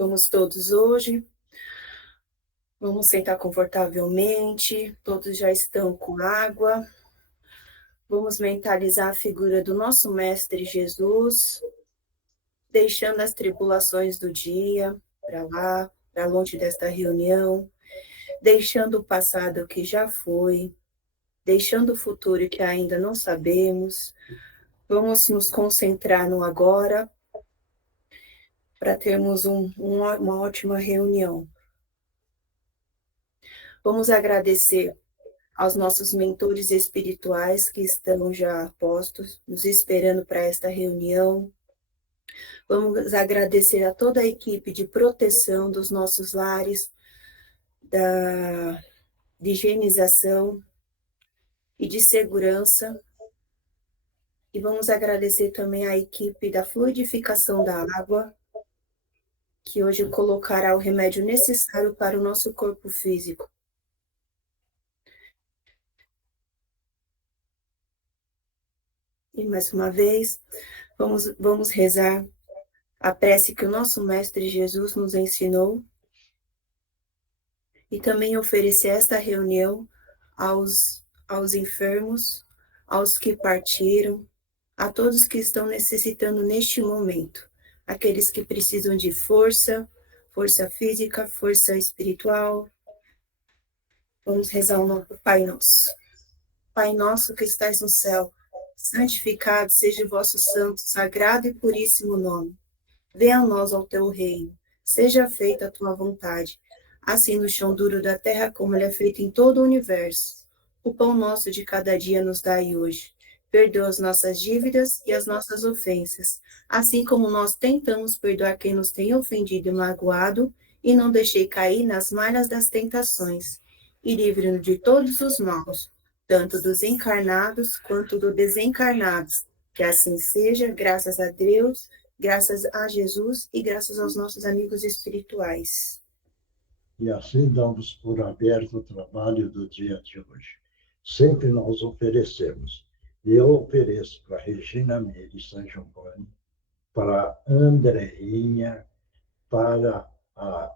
Vamos todos hoje. Vamos sentar confortavelmente. Todos já estão com água. Vamos mentalizar a figura do nosso Mestre Jesus, deixando as tribulações do dia para lá, para longe desta reunião, deixando o passado que já foi, deixando o futuro que ainda não sabemos. Vamos nos concentrar no agora para termos uma ótima reunião. Vamos agradecer aos nossos mentores espirituais que estão já postos, nos esperando para esta reunião. Vamos agradecer a toda a equipe de proteção dos nossos lares, de higienização e de segurança. E vamos agradecer também à equipe da fluidificação da água, que hoje colocará o remédio necessário para o nosso corpo físico. E mais uma vez, vamos rezar a prece que o nosso Mestre Jesus nos ensinou e também oferecer esta reunião aos enfermos, aos que partiram, a todos que estão necessitando neste momento, aqueles que precisam de força física, força espiritual. Vamos rezar o Pai Nosso. Pai nosso que estais no céu, santificado seja o vosso santo, sagrado e puríssimo nome. Venha a nós ao teu reino, seja feita a tua vontade, assim no chão duro da terra como ele é feito em todo o universo. O pão nosso de cada dia nos dai hoje. Perdoa as nossas dívidas e as nossas ofensas, assim como nós tentamos perdoar quem nos tem ofendido e magoado, e não deixei cair nas malhas das tentações, e livre-nos de todos os maus, tanto dos encarnados quanto dos desencarnados. Que assim seja, graças a Deus, graças a Jesus e graças aos nossos amigos espirituais. E assim damos por aberto o trabalho do dia de hoje. Sempre nós oferecemos. Eu ofereço para Regina Meire San Giovanni, para a Andreinha, para a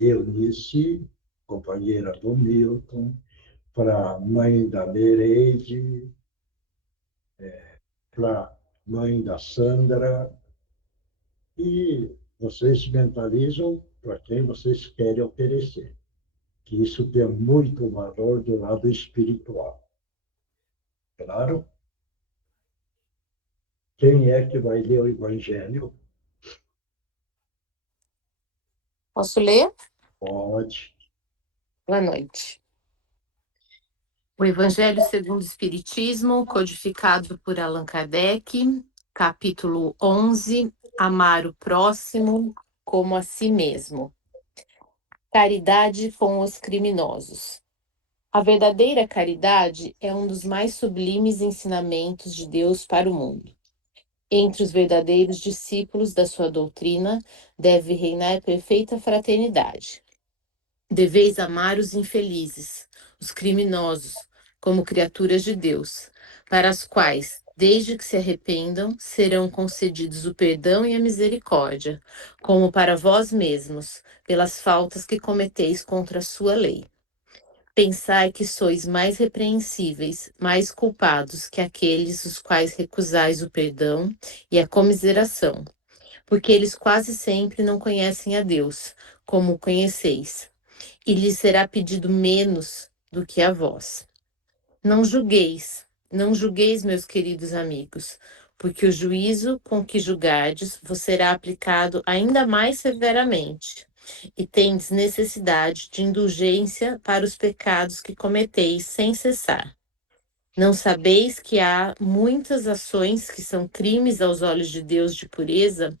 Eunice, companheira do Milton, para a mãe da Nereide, para a mãe da Sandra, e vocês mentalizam para quem vocês querem oferecer, que isso tem muito valor do lado espiritual. Claro? Quem é que vai ler o Evangelho? Posso ler? Pode. Boa noite. O Evangelho segundo o Espiritismo, codificado por Allan Kardec, capítulo 11, Amar o próximo como a si mesmo. Caridade com os criminosos. A verdadeira caridade é um dos mais sublimes ensinamentos de Deus para o mundo. Entre os verdadeiros discípulos da sua doutrina deve reinar perfeita fraternidade. Deveis amar os infelizes, os criminosos, como criaturas de Deus, para as quais, desde que se arrependam, serão concedidos o perdão e a misericórdia, como para vós mesmos, pelas faltas que cometeis contra a sua lei. Pensai que sois mais repreensíveis, mais culpados que aqueles os quais recusais o perdão e a comiseração, porque eles quase sempre não conhecem a Deus, como o conheceis, e lhes será pedido menos do que a vós. Não julgueis, meus queridos amigos, porque o juízo com que julgardes vos será aplicado ainda mais severamente, e tendes necessidade de indulgência para os pecados que cometeis sem cessar. Não sabeis que há muitas ações que são crimes aos olhos de Deus de pureza,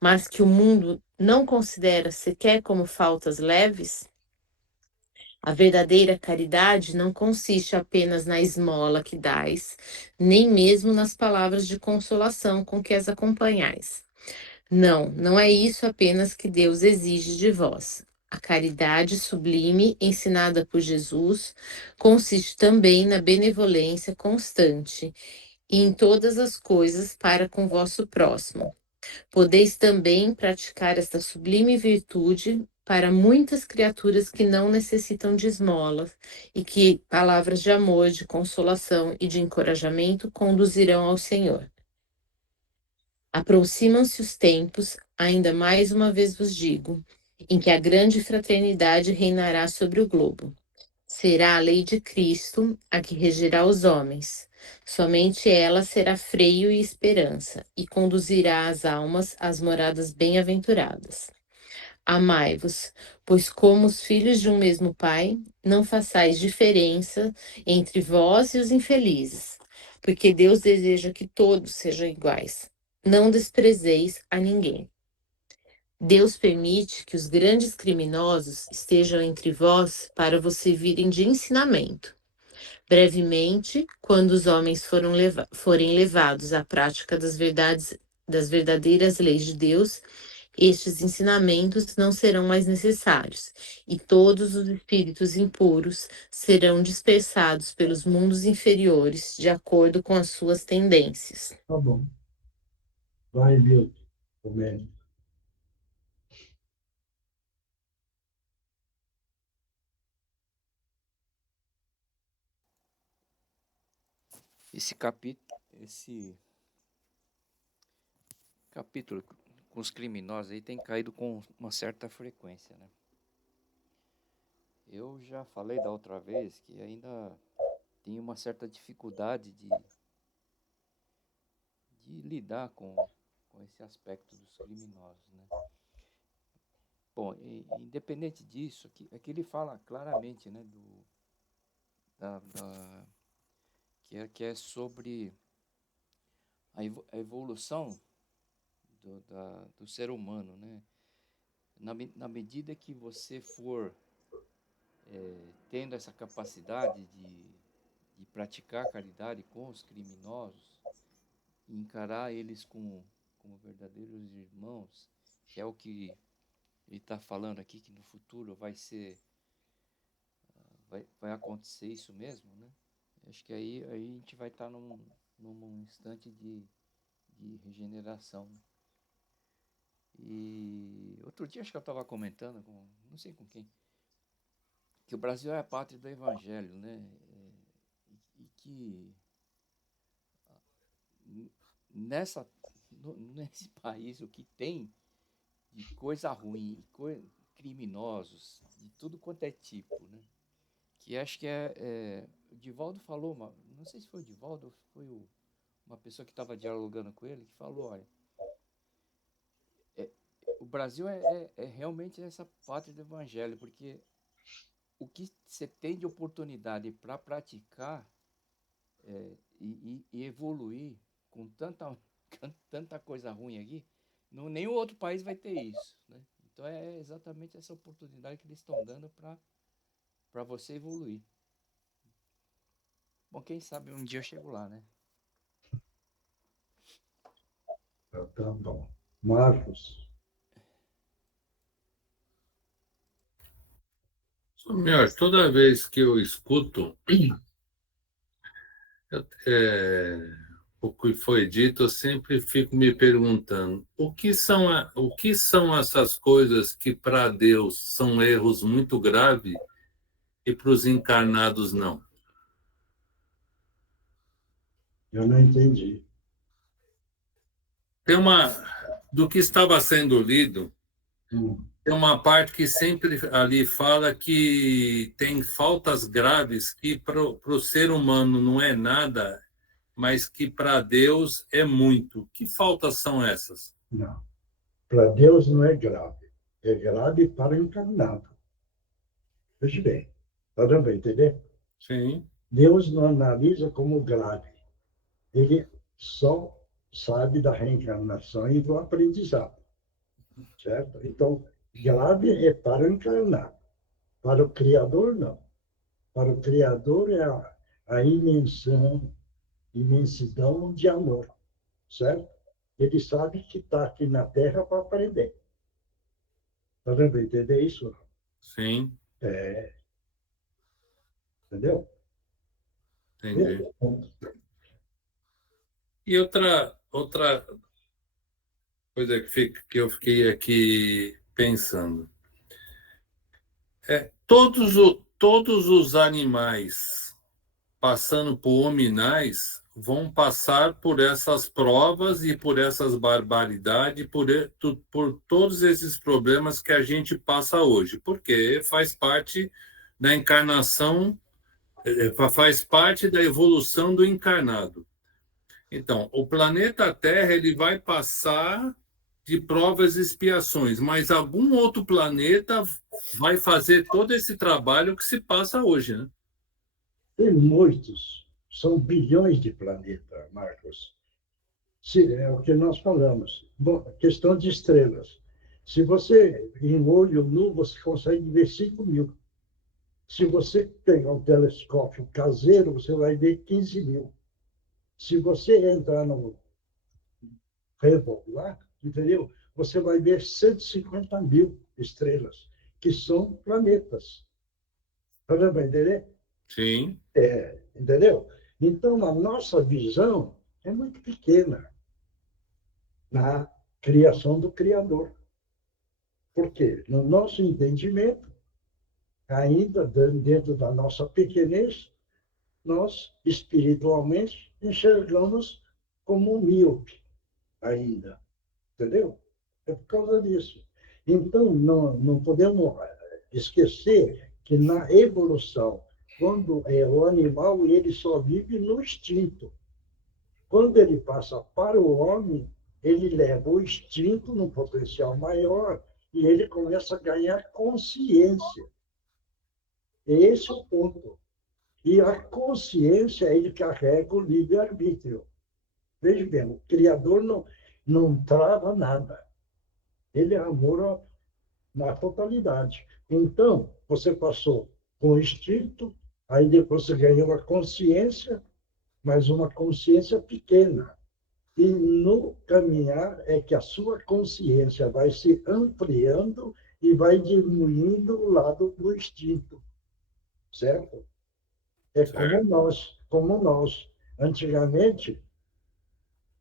mas que o mundo não considera sequer como faltas leves? A verdadeira caridade não consiste apenas na esmola que dais, nem mesmo nas palavras de consolação com que as acompanhais. Não é isso apenas que Deus exige de vós. A caridade sublime, ensinada por Jesus, consiste também na benevolência constante e em todas as coisas para com vosso próximo, Podeis também praticar esta sublime virtude para muitas criaturas que não necessitam de esmolas e que palavras de amor, de consolação e de encorajamento conduzirão ao Senhor. Aproximam-se os tempos, ainda mais uma vez vos digo, em que a grande fraternidade reinará sobre o globo. Será a lei de Cristo a que regerá os homens. Somente ela será freio e esperança, e conduzirá as almas às moradas bem-aventuradas. Amai-vos, pois como os filhos de um mesmo Pai, não façais diferença entre vós e os infelizes, porque Deus deseja que todos sejam iguais. Não desprezeis a ninguém. Deus permite que os grandes criminosos estejam entre vós para vos servirem de ensinamento. Brevemente, quando os homens forem levados à prática das verdadeiras leis de Deus, estes ensinamentos não serão mais necessários, e todos os espíritos impuros serão dispersados pelos mundos inferiores, de acordo com as suas tendências. Tá bom. Vai, Milton. Comendo. Esse capítulo com os criminosos aí tem caído com uma certa frequência, né? Eu já falei da outra vez que ainda tenho uma certa dificuldade de lidar com esse aspecto dos criminosos, né? Bom, independente disso, aqui ele fala claramente, né, que é sobre a evolução do ser humano, né? Na medida que você for tendo essa capacidade de praticar caridade com os criminosos, e encarar eles como verdadeiros irmãos, que é o que ele está falando aqui, que no futuro vai acontecer isso mesmo, né? Acho que aí a gente vai estar num instante de regeneração. E outro dia acho que eu estava comentando, não sei com quem, que o Brasil é a pátria do Evangelho, né? E que nesse país o que tem de coisa ruim, criminosos, de tudo quanto é tipo, né? Que acho que o Divaldo falou, não sei se foi o Divaldo ou foi uma pessoa que estava dialogando com ele, que falou, olha, o Brasil é realmente essa pátria do Evangelho, porque o que você tem de oportunidade para praticar e evoluir com tanta coisa ruim aqui, nenhum outro país vai ter isso, né? Então é exatamente essa oportunidade que eles estão dando para você evoluir. Bom, quem sabe um dia eu chego lá, né? Tá bom. Marcos. Melhor, toda vez que eu escuto o que foi dito, eu sempre fico me perguntando o que são essas coisas que para Deus são erros muito graves e para os encarnados não. Eu não entendi. Do que estava sendo lido, tem uma parte que sempre ali fala que tem faltas graves que para o ser humano não é nada, mas que para Deus é muito. Que faltas são essas? Não. Para Deus não é grave. É grave para o encarnado. Veja bem. Está dando para entender? Sim. Deus não analisa como grave. Ele só sabe da reencarnação e do aprendizado. Certo? Então, grave é para o encarnado. Para o Criador, não. Para o Criador é a imensidão de amor. Certo? Ele sabe que está aqui na Terra para aprender. Está dando para entender isso? Sim. Entendeu? Entendi. E outra coisa que eu fiquei aqui pensando. Todos os animais passando por hominais vão passar por essas provas e por essas barbaridades, por todos esses problemas que a gente passa hoje, porque faz parte da encarnação, faz parte da evolução do encarnado. Então, o planeta Terra ele vai passar de provas e expiações, mas algum outro planeta vai fazer todo esse trabalho que se passa hoje, né? Tem muitos, são bilhões de planetas, Marcos. É o que nós falamos. Bom, questão de estrelas. Se você, em olho nu, você consegue ver 5.000. Se você pegar um telescópio caseiro, você vai ver 15.000. Se você entrar no Hubble lá, entendeu? Você vai ver 150.000 estrelas, que são planetas. Está dando para entender? Sim. Entendeu? Então, a nossa visão é muito pequena na criação do Criador. Por quê? No nosso entendimento, ainda dentro da nossa pequenez, nós, espiritualmente, enxergamos como míope ainda. Entendeu? É por causa disso. Então, não podemos esquecer que na evolução, quando é o animal, ele só vive no instinto. Quando ele passa para o homem, ele leva o instinto num potencial maior e ele começa a ganhar consciência. Esse é o ponto. E a consciência, ele carrega o livre-arbítrio. Veja bem, o Criador não trava nada. Ele é amor na totalidade. Então, você passou com o instinto, aí depois você ganhou a consciência, mas uma consciência pequena. E no caminhar é que a sua consciência vai se ampliando e vai diminuindo o lado do instinto. Certo? É como nós. Antigamente,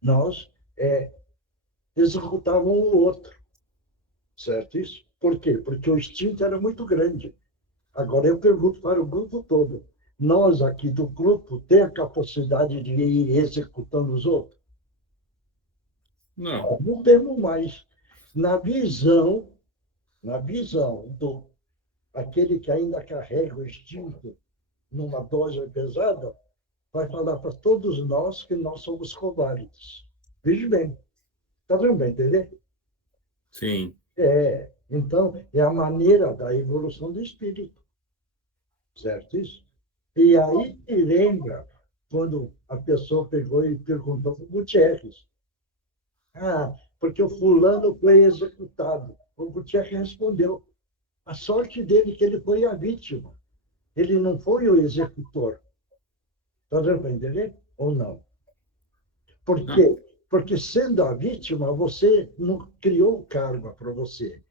nós executávamos o outro. Certo isso? Por quê? Porque o instinto era muito grande. Agora eu pergunto para o grupo todo. Nós aqui do grupo tem a capacidade de ir executando os outros? Não. Não temos mais. Na visão do aquele que ainda carrega o instinto numa dose pesada, vai falar para todos nós que nós somos covardes. Veja bem. Está dando bem, entender? Sim. Então, é a maneira da evolução do espírito. Certo isso? E aí te lembra quando a pessoa pegou e perguntou para o Gutierrez. Porque o fulano foi executado. O Gutierrez respondeu. A sorte dele é que ele foi a vítima. Ele não foi o executor. Está dando para entender? Ou não? Por quê? Porque sendo a vítima, você não criou o karma para você.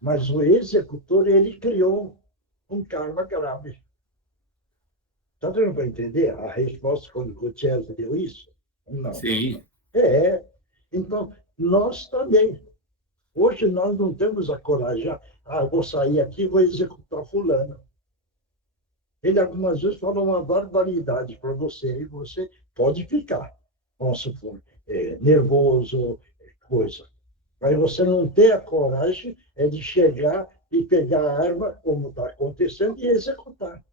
Mas o executor, ele criou um karma grave. Está dando para entender a resposta quando o Gutierrez deu isso? Não. Sim. Então, nós também. Hoje nós não temos a coragem. Vou sair aqui e vou executar fulano. Ele algumas vezes fala uma barbaridade para você, e você pode ficar, vamos supor, nervoso, coisa. Mas você não tem a coragem de chegar e pegar a arma, como está acontecendo, e executar.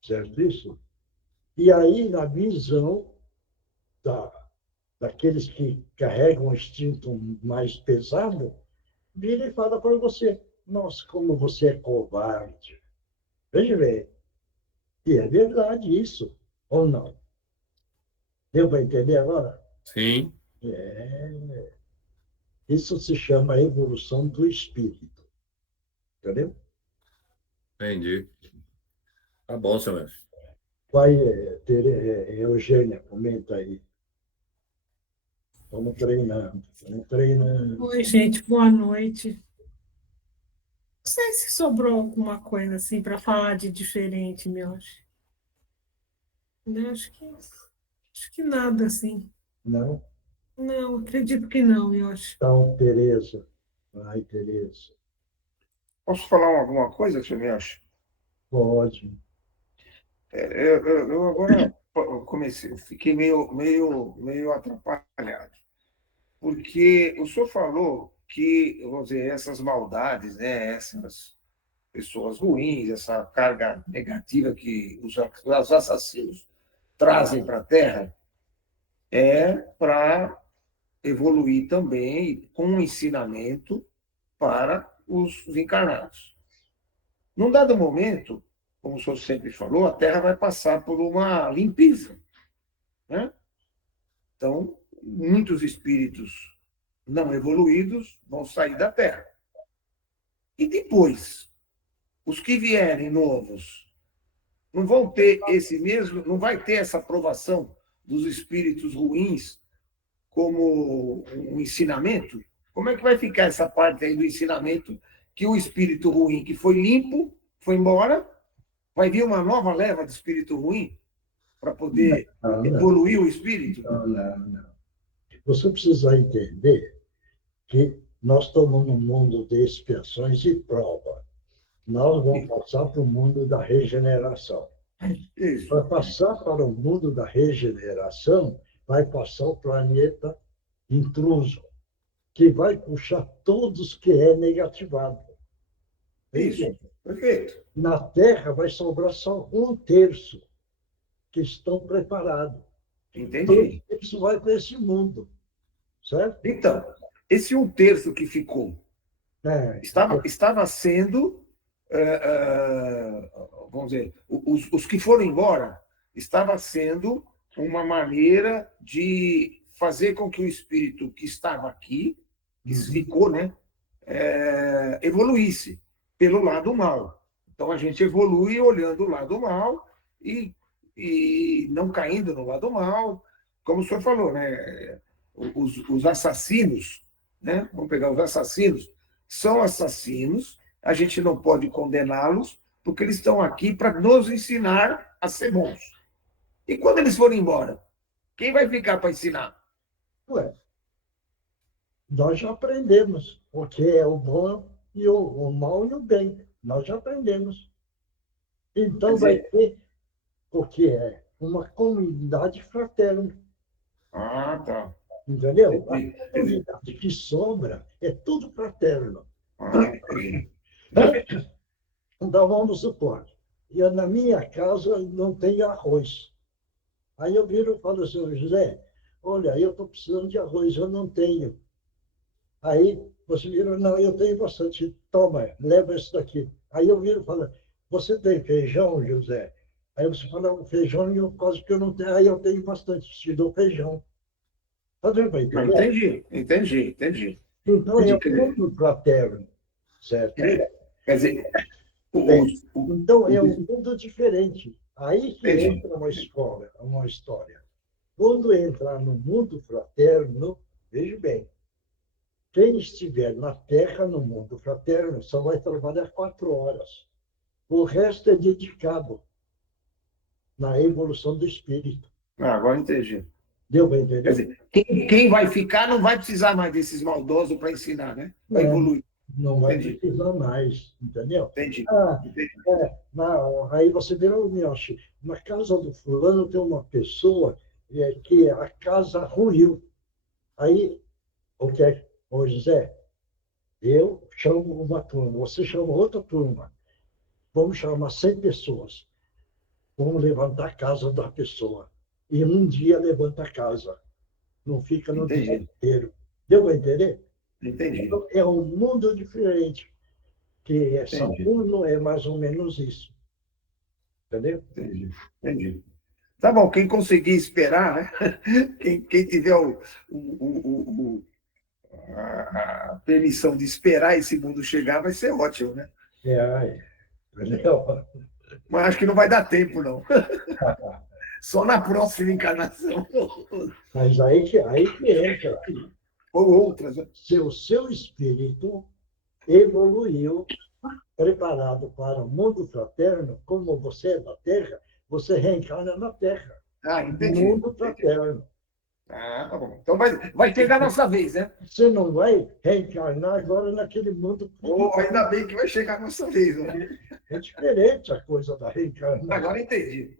Certo isso? E aí, na visão daqueles que carregam um instinto mais pesado, vira e fala para você, nossa, como você é covarde. Veja bem. E é verdade isso, ou não? Deu para entender agora? Sim. Isso se chama evolução do espírito. Entendeu? Entendi. Tá bom, seu mestre. Vai, Eugênia, comenta aí. Vamos treinando. Oi, gente, boa noite. Não sei se sobrou alguma coisa assim para falar de diferente, meu. Acho que nada assim. Não? Não, acredito que não, Yoshi. Então, Tereza. Vai, Tereza. Posso falar alguma coisa, Sr. Mioshi? Pode. Eu agora comecei, fiquei meio atrapalhado, porque o senhor falou que, vamos dizer, essas maldades, né, essas pessoas ruins, essa carga negativa que os assassinos trazem para a Terra, é para evoluir também com um ensinamento para os encarnados. Num dado momento, como o senhor sempre falou, a Terra vai passar por uma limpeza, né? Então, muitos espíritos não evoluídos vão sair da Terra. E depois, os que vierem novos não vão ter esse mesmo, não vai ter essa aprovação dos espíritos ruins como um ensinamento? Como é que vai ficar essa parte aí do ensinamento que o espírito ruim que foi limpo, foi embora, vai vir uma nova leva de espírito ruim para poder evoluir o espírito? Não. Você precisa entender que nós estamos num mundo de expiações e prova. Nós vamos passar para o mundo da regeneração. Isso. Para passar para o mundo da regeneração, vai passar o planeta intruso, que vai puxar todos que é negativado. Isso. Perfeito. Na Terra vai sobrar só 1/3 que estão preparados. Entendi. Isso vai para esse mundo, certo? Então, esse 1/3 que ficou estava sendo, vamos dizer, os que foram embora, estava sendo uma maneira de fazer com que o espírito que estava aqui, que ficou, né, evoluísse pelo lado mal. Então, a gente evolui olhando o lado mal e não caindo no lado mal. Como o senhor falou, né, os assassinos, né, vamos pegar os assassinos, são assassinos, a gente não pode condená-los, porque eles estão aqui para nos ensinar a ser bons. E quando eles forem embora, quem vai ficar para ensinar? Ué, nós já aprendemos o que é o bom e o mal e o bem. Nós já aprendemos. Então vai ter o que é uma comunidade fraterna. Ah, tá. Entendeu? A comunidade que sobra é tudo fraterno. Então, vamos supor, eu, na minha casa não tem arroz. Aí eu viro e falo assim, José, olha, eu estou precisando de arroz, eu não tenho. Aí você vira, não, eu tenho bastante, toma, leva isso daqui. Aí eu viro e falo, você tem feijão, José? Aí você fala, o feijão, eu quase que eu não tenho. Aí eu tenho bastante, te dou feijão. Tá vendo? Entendi. Então é um mundo fraterno, certo? Quer dizer, então é um mundo diferente. Aí que entra uma história. Quando entrar no mundo fraterno, veja bem, quem estiver na Terra, no mundo fraterno, só vai trabalhar 4 horas. O resto é dedicado na evolução do espírito. Agora entendi. Deu para entender? Quer dizer, quem vai ficar não vai precisar mais desses maldosos para ensinar, né? Para evoluir. Não vai precisar mais, entendeu? Entendi. Aí você vê, Mioshi, na casa do fulano tem uma pessoa que a casa ruiu. Aí, ô José, eu chamo uma turma, você chama outra turma. Vamos chamar 100 pessoas. Vamos levantar a casa da pessoa. E um dia levanta a casa. Não fica no dia inteiro. Deu para entender? Entendi. Então, é um mundo diferente. Que Saturno é mais ou menos isso. Entendeu? Entendi. Tá bom, quem conseguir esperar, né? Quem tiver a permissão de esperar esse mundo chegar, vai ser ótimo, né? Entendeu? Mas acho que não vai dar tempo, não. Só na próxima encarnação. Mas aí que entra. Ou outras. Né? Se o seu espírito evoluiu, preparado para o mundo fraterno, como você é da Terra, você reencarna na Terra. Entendi. Mundo fraterno. Ah, tá bom. Então vai chegar a nossa vez, né? Você não vai reencarnar agora naquele mundo. Oh, ainda bem que vai chegar a nossa vez, né? É diferente a coisa da reencarnação. Agora entendi.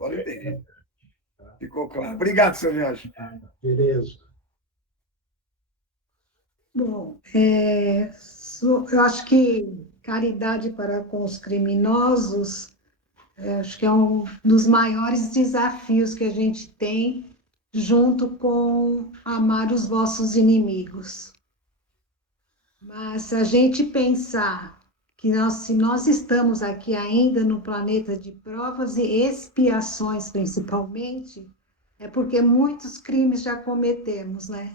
Ficou claro. Obrigado, seu Miotti. Beleza. Bom, eu acho que caridade para com os criminosos, acho que é um dos maiores desafios que a gente tem, junto com amar os vossos inimigos. Mas se a gente pensar que se nós estamos aqui ainda no planeta de provas e expiações, principalmente, é porque muitos crimes já cometemos, né?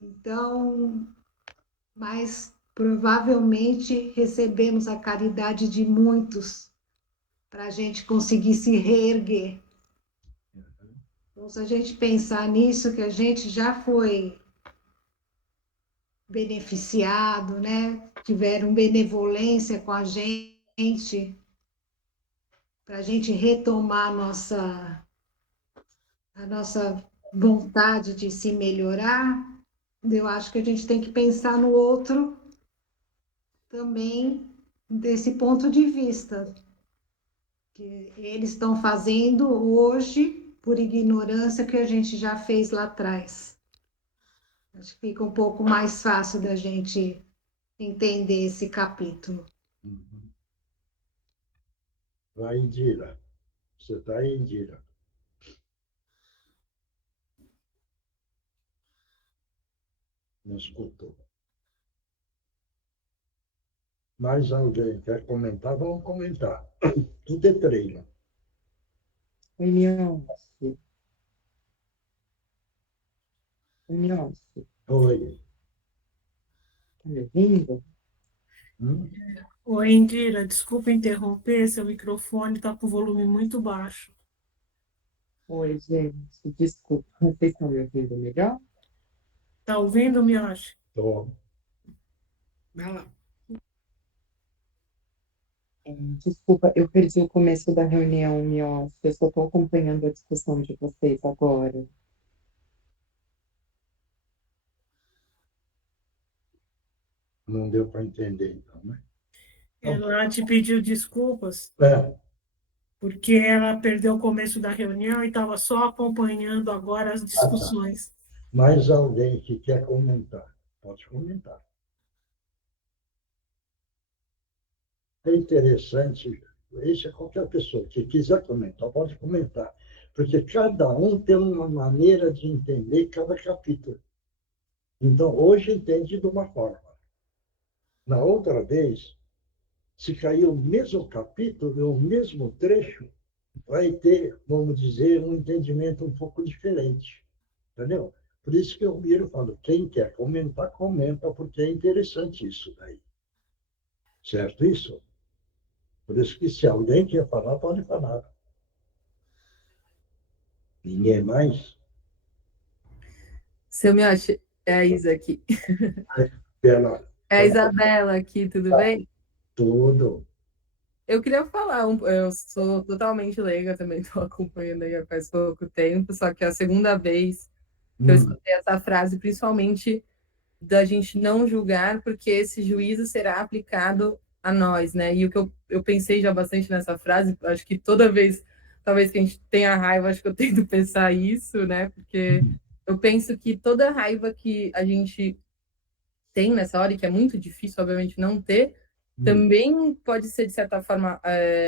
Então, mas provavelmente recebemos a caridade de muitos para a gente conseguir se reerguer. Então, se a gente pensar nisso, que a gente já foi beneficiado, né? Tiveram benevolência com a gente, para a gente retomar a nossa vontade de se melhorar, eu acho que a gente tem que pensar no outro também desse ponto de vista, que eles estão fazendo hoje por ignorância que a gente já fez lá atrás. Acho que fica um pouco mais fácil da gente entender esse capítulo. Vai, Indira. Você está aí, Indira. Não escutou. Mais alguém quer comentar? Vamos comentar. Tudo é treino. Oi, Miotti. Oi. Tá me ouvindo? Oi, Indira, desculpa interromper, seu microfone está com o volume muito baixo. Oi, gente. Desculpa. Vocês estão me ouvindo melhor? Está ouvindo, Miotti? Estou. Vai lá. Desculpa, eu perdi o começo da reunião, Miotti. Eu só estou acompanhando a discussão de vocês agora. Não deu para entender, então, né? Ela te pediu desculpas porque ela perdeu o começo da reunião e estava só acompanhando agora as discussões. Mais alguém que quer comentar? Pode comentar. É interessante, isso é qualquer pessoa que quiser comentar, pode comentar, porque cada um tem uma maneira de entender cada capítulo. Então, hoje entende de uma forma. Na outra vez, se cair o mesmo capítulo, o mesmo trecho, vai ter, vamos dizer, um entendimento um pouco diferente. Entendeu? Por isso que eu miro e falo, quem quer comentar, comenta, porque é interessante isso daí. Certo isso? Por isso que se alguém quer falar, pode falar. Ninguém mais? Seu Miotti, é a Isa aqui. Pela... É a Isabela aqui, tudo bem? Tudo. Eu queria falar, eu sou totalmente leiga, também estou acompanhando aí faz pouco tempo, só que é a segunda vez que eu escutei essa frase, principalmente da gente não julgar, porque esse juízo será aplicado a nós, né? E o que eu pensei já bastante nessa frase, acho que toda vez, talvez que a gente tenha raiva, acho que eu tento pensar isso, né? Porque eu penso que toda raiva que a gente tem nessa hora, e que é muito difícil, obviamente, não ter, também pode ser, de certa forma,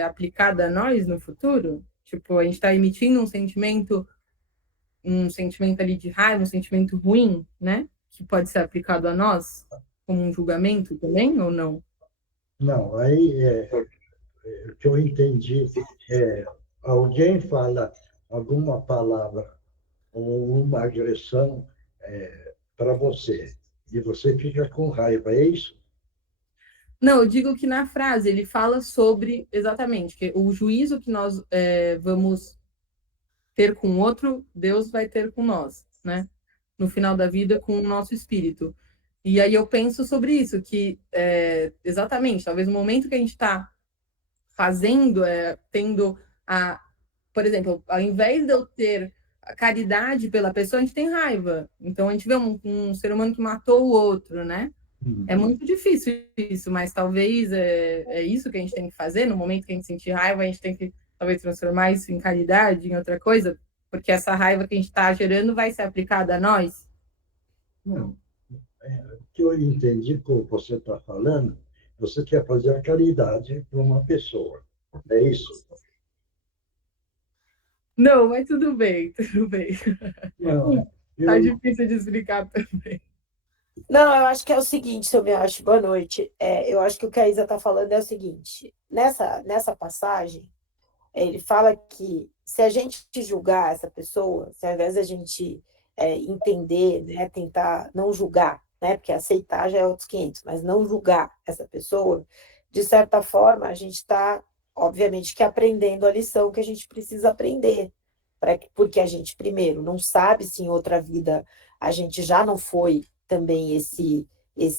aplicada a nós no futuro. Tipo, a gente está emitindo um sentimento ali de raiva, um sentimento ruim, né? Que pode ser aplicado a nós, como um julgamento também, ou não? Não, aí o que eu entendi alguém fala alguma palavra ou uma agressão para você, e você fica com raiva, é isso? Não, eu digo que na frase ele fala sobre, exatamente, que o juízo que nós vamos ter com o outro, Deus vai ter com nós, né? No final da vida, com o nosso espírito. E aí eu penso sobre isso, que exatamente, talvez no momento que a gente está fazendo, tendo por exemplo, ao invés de eu ter a caridade pela pessoa, a gente tem raiva. Então, a gente vê um ser humano que matou o outro, né? É muito difícil isso, mas talvez é isso que a gente tem que fazer. No momento que a gente sentir raiva, a gente tem que talvez transformar isso em caridade, em outra coisa, porque essa raiva que a gente está gerando vai ser aplicada a nós. Não. O que eu entendi como você está falando, você quer fazer a caridade para uma pessoa. É isso? Não, mas tudo bem, tudo bem. Não, Tá difícil de explicar também. Não, eu acho que é o seguinte, seu Miyashi, boa noite. Eu acho que o que a Isa está falando é o seguinte: nessa passagem, ele fala que se a gente julgar essa pessoa, se ao invés de a gente entender, né, tentar não julgar, né, porque aceitar já é outros 500, mas não julgar essa pessoa, de certa forma, a gente está, obviamente, que aprendendo a lição que a gente precisa aprender. Porque a gente, primeiro, não sabe se em outra vida a gente já não foi também esse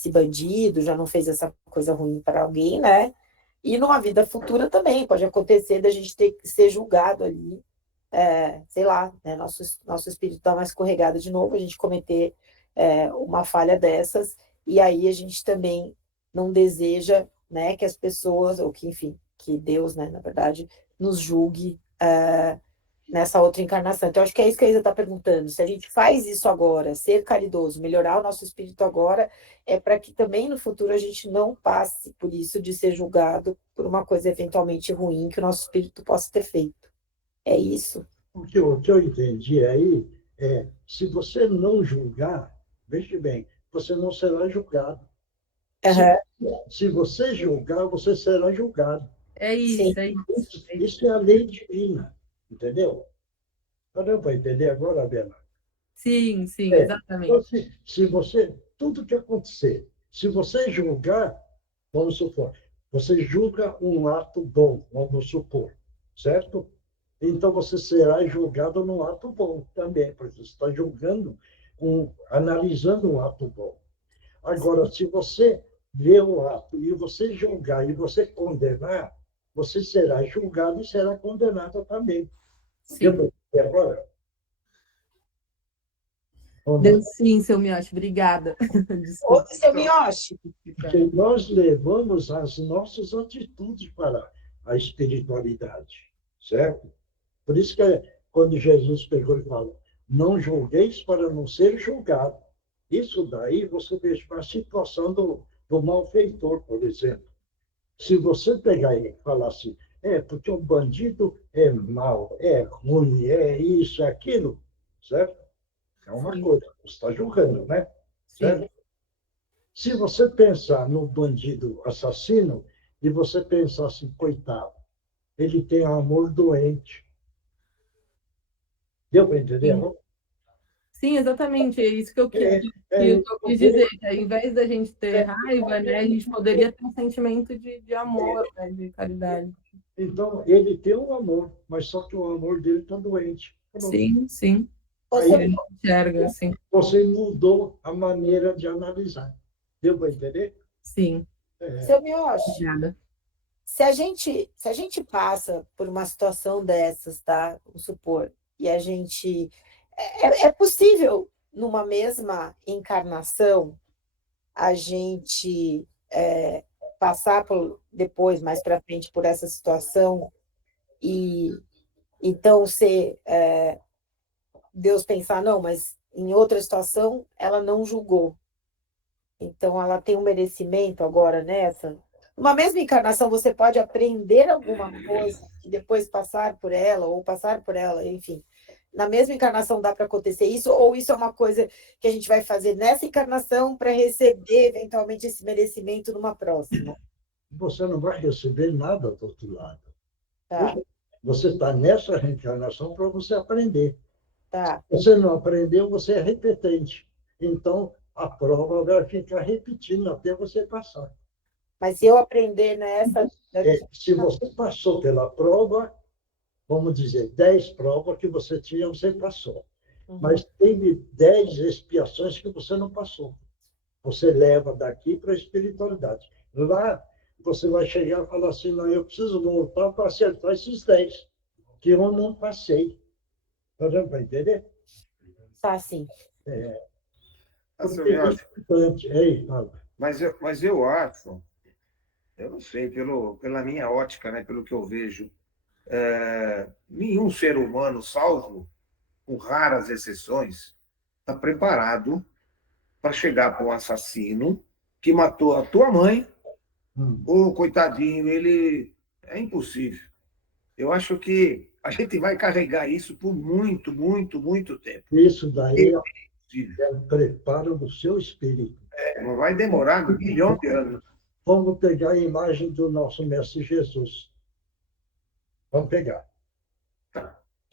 bandido, já não fez essa coisa ruim para alguém, né? E numa vida futura também pode acontecer da gente ter que ser julgado ali, sei lá, né? Nosso espírito dá uma escorregada de novo, a gente cometer uma falha dessas, e aí a gente também não deseja, né, que as pessoas, ou que, enfim, que Deus, né, na verdade, nos julgue nessa outra encarnação. Então, acho que é isso que a Isa está perguntando. Se a gente faz isso agora, ser caridoso, melhorar o nosso espírito agora, é para que também no futuro a gente não passe por isso de ser julgado por uma coisa eventualmente ruim que o nosso espírito possa ter feito. É isso. O que eu entendi aí é, se você não julgar, veja bem, você não será julgado. Se você julgar, você será julgado. É isso, é isso. Isso é a lei divina, entendeu? Não vai entender agora, Bela? Sim, exatamente. Então, se você, tudo que acontecer, se você julgar, vamos supor, você julga um ato bom, vamos supor, certo? Então você será julgado num ato bom também, porque você está julgando, analisando um ato bom. Agora, se você vê o ato e você julgar e você condenar, você será julgado e será condenado também. Sim. E agora? Sim, seu Miyoshi, obrigada. Seu Miyoshi. Porque nós levamos as nossas atitudes para a espiritualidade, certo? Por isso que quando Jesus pegou e falou, não julgueis para não ser julgado. Isso daí você veja para a situação do malfeitor, por exemplo. Se você pegar e falar assim, porque o bandido é mau, é ruim, é isso, é aquilo, certo? É uma coisa, você está julgando, né? Certo? Se você pensar no bandido assassino e você pensar assim, coitado, ele tem amor doente. Deu para entender? Sim, exatamente. É isso que eu quis dizer. Ao invés da gente ter raiva, né, a gente poderia ter um sentimento de amor, né, de caridade. Então, ele tem um amor, mas só que o amor dele está doente. Sim. Você Aí enxerga, assim. Você mudou a maneira de analisar. Deu para entender? Sim. Seu Miyoshi, se a gente passa por uma situação dessas, tá? Vamos supor, e a gente... É possível, numa mesma encarnação, a gente passar depois, mais para frente, por essa situação e então Deus pensar, não, mas em outra situação ela não julgou. Então ela tem um merecimento agora nessa. Numa mesma encarnação, você pode aprender alguma coisa e depois passar por ela, ou passar por ela, enfim. Na mesma encarnação dá para acontecer isso, ou isso é uma coisa que a gente vai fazer nessa encarnação para receber, eventualmente, esse merecimento numa próxima? Você não vai receber nada do outro lado. Tá. Você está nessa reencarnação para você aprender. Tá. Se você não aprendeu, você é repetente. Então, a prova vai ficar repetindo até você passar. Mas se eu aprender nessa... Se você passou pela prova, vamos dizer, 10 provas que você tinha, você passou. Mas teve 10 expiações que você não passou. Você leva daqui para a espiritualidade. Lá, você vai chegar e falar assim, não, eu preciso voltar para acertar esses 10, que eu não passei. Tá dando para entender? Tá, sim. Assim, Porque eu é acho, importante. Ei, fala. mas eu acho, eu não sei, pela minha ótica, né, pelo que eu vejo, nenhum ser humano, salvo com raras exceções, está preparado para chegar para um assassino que matou a tua mãe. Ô, coitadinho, ele. É impossível. Eu acho que a gente vai carregar isso por muito, muito, muito tempo. Isso daí É impossível. é o preparo do seu espírito. Não vai demorar um bilhão de anos. Vamos pegar a imagem do nosso Mestre Jesus. Vamos pegar.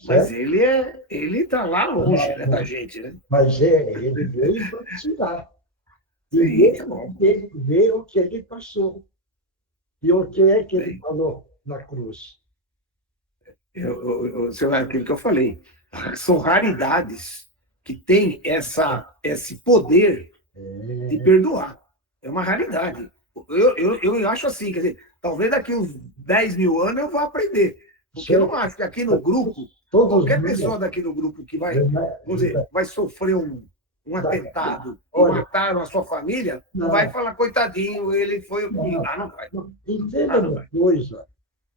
Mas Certo? ele está lá longe, né, da gente, né? Mas ele veio para ensinar. E Sim, tá bom. vê o que ele passou. E o que é que ele falou na cruz. Aquilo que eu falei. São raridades que têm esse poder de perdoar. É uma raridade. Eu acho assim, quer dizer, talvez daqui uns 10 mil anos eu vá aprender. Porque eu não acho que aqui no grupo, qualquer pessoa daqui no grupo que vai, vamos dizer, vai sofrer um atentado e mataram a sua família, não vai falar, coitadinho, ele foi. Não vai. Entenda uma coisa.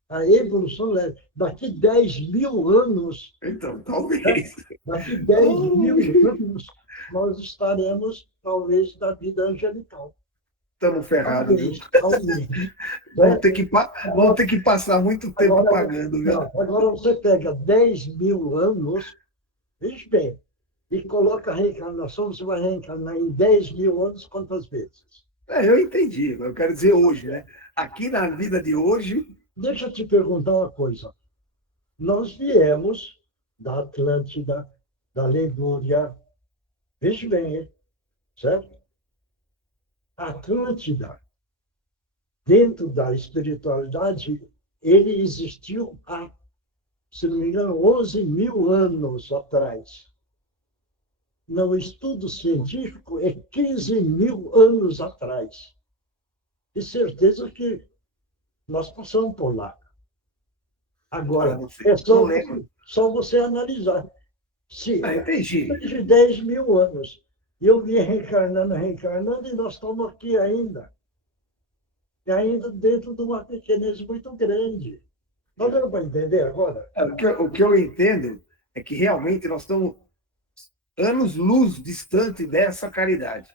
A evolução é daqui 10 mil anos. Então, talvez. Daqui 10 mil anos, nós estaremos, talvez, na vida angelical. Estamos ferrados, viu? Talvez. Vamos ter que passar muito tempo pagando, viu? Agora você pega 10 mil anos, veja bem, e coloca a reencarnação, você vai reencarnar em 10 mil anos quantas vezes? Eu entendi. Eu quero dizer hoje, né? Aqui na vida de hoje. Deixa eu te perguntar uma coisa. Nós viemos da Atlântida, da Lemúria, veja bem, certo? A Atlântida, dentro da espiritualidade, ele existiu há, se não me engano, 11 mil anos atrás. No estudo científico, é 15 mil anos atrás. De certeza que nós passamos por lá. Agora, é só você analisar. Se de 10 mil anos, eu vim reencarnando, e nós estamos aqui ainda. E ainda dentro de uma pequenez muito grande. Não deu para entender agora? O que eu entendo é que realmente nós estamos anos-luz distante dessa caridade.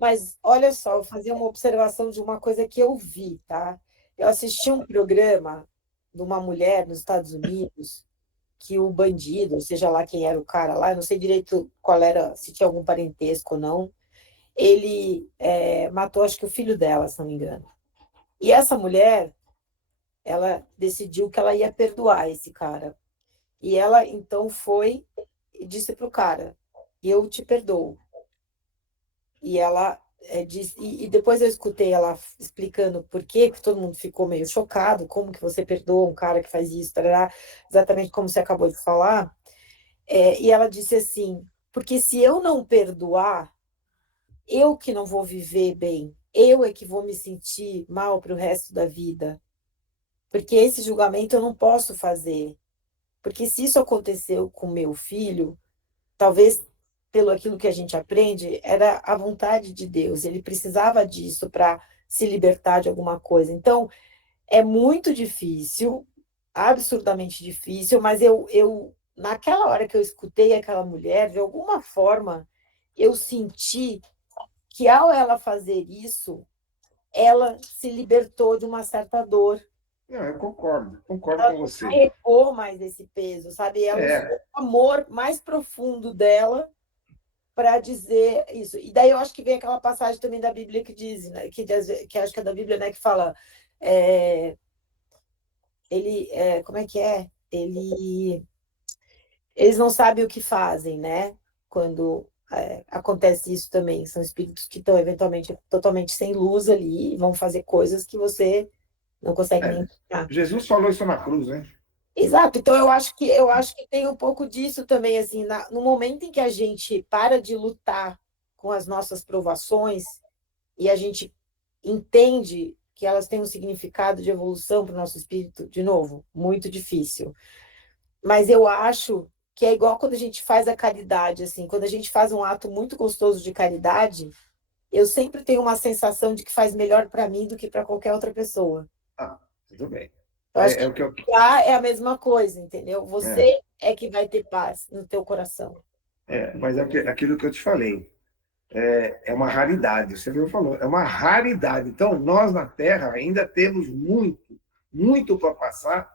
Mas, olha só, eu vou fazer uma observação de uma coisa que eu vi, tá? Eu assisti um programa de uma mulher nos Estados Unidos que o bandido, seja lá quem era o cara lá, eu não sei direito qual era, se tinha algum parentesco ou não, ele matou, acho que o filho dela, se não me engano. E essa mulher, ela decidiu que ela ia perdoar esse cara. E ela, então, foi e disse para o cara, eu te perdoo. E ela disse, e depois eu escutei ela explicando por quê, que todo mundo ficou meio chocado, como que você perdoa um cara que faz isso, tarará, exatamente como você acabou de falar. E ela disse assim, porque se eu não perdoar, eu que não vou viver bem, eu é que vou me sentir mal para o resto da vida. Porque esse julgamento eu não posso fazer. Porque se isso aconteceu com meu filho, talvez pelo aquilo que a gente aprende, era a vontade de Deus. Ele precisava disso para se libertar de alguma coisa. Então, é muito difícil, absurdamente difícil, mas eu naquela hora que eu escutei aquela mulher, de alguma forma, eu senti que ao ela fazer isso, ela se libertou de uma certa dor. Não, eu concordo com você. Ela carregou mais esse peso, sabe? Ela usou o amor mais profundo dela para dizer isso. E daí eu acho que vem aquela passagem também da Bíblia que diz, né, que acho que é da Bíblia, né, que fala, como é que é? Eles não sabem o que fazem, né? Quando acontece isso também. São espíritos que estão eventualmente totalmente sem luz ali e vão fazer coisas que você não consegue nem imaginar. Jesus falou isso na cruz, né? Exato, então eu acho que tem um pouco disso também, assim, no momento em que a gente para de lutar com as nossas provações e a gente entende que elas têm um significado de evolução para o nosso espírito, de novo, muito difícil. Mas eu acho que é igual quando a gente faz a caridade, assim, quando a gente faz um ato muito gostoso de caridade, eu sempre tenho uma sensação de que faz melhor para mim do que para qualquer outra pessoa. Ah, tudo bem. Eu acho É o que que eu. lá é a mesma coisa, entendeu? É, Você é que vai ter paz no teu coração. mas é aquilo que eu te falei. É uma raridade, você viu, falou, é uma raridade. Então, nós na Terra ainda temos muito, muito para passar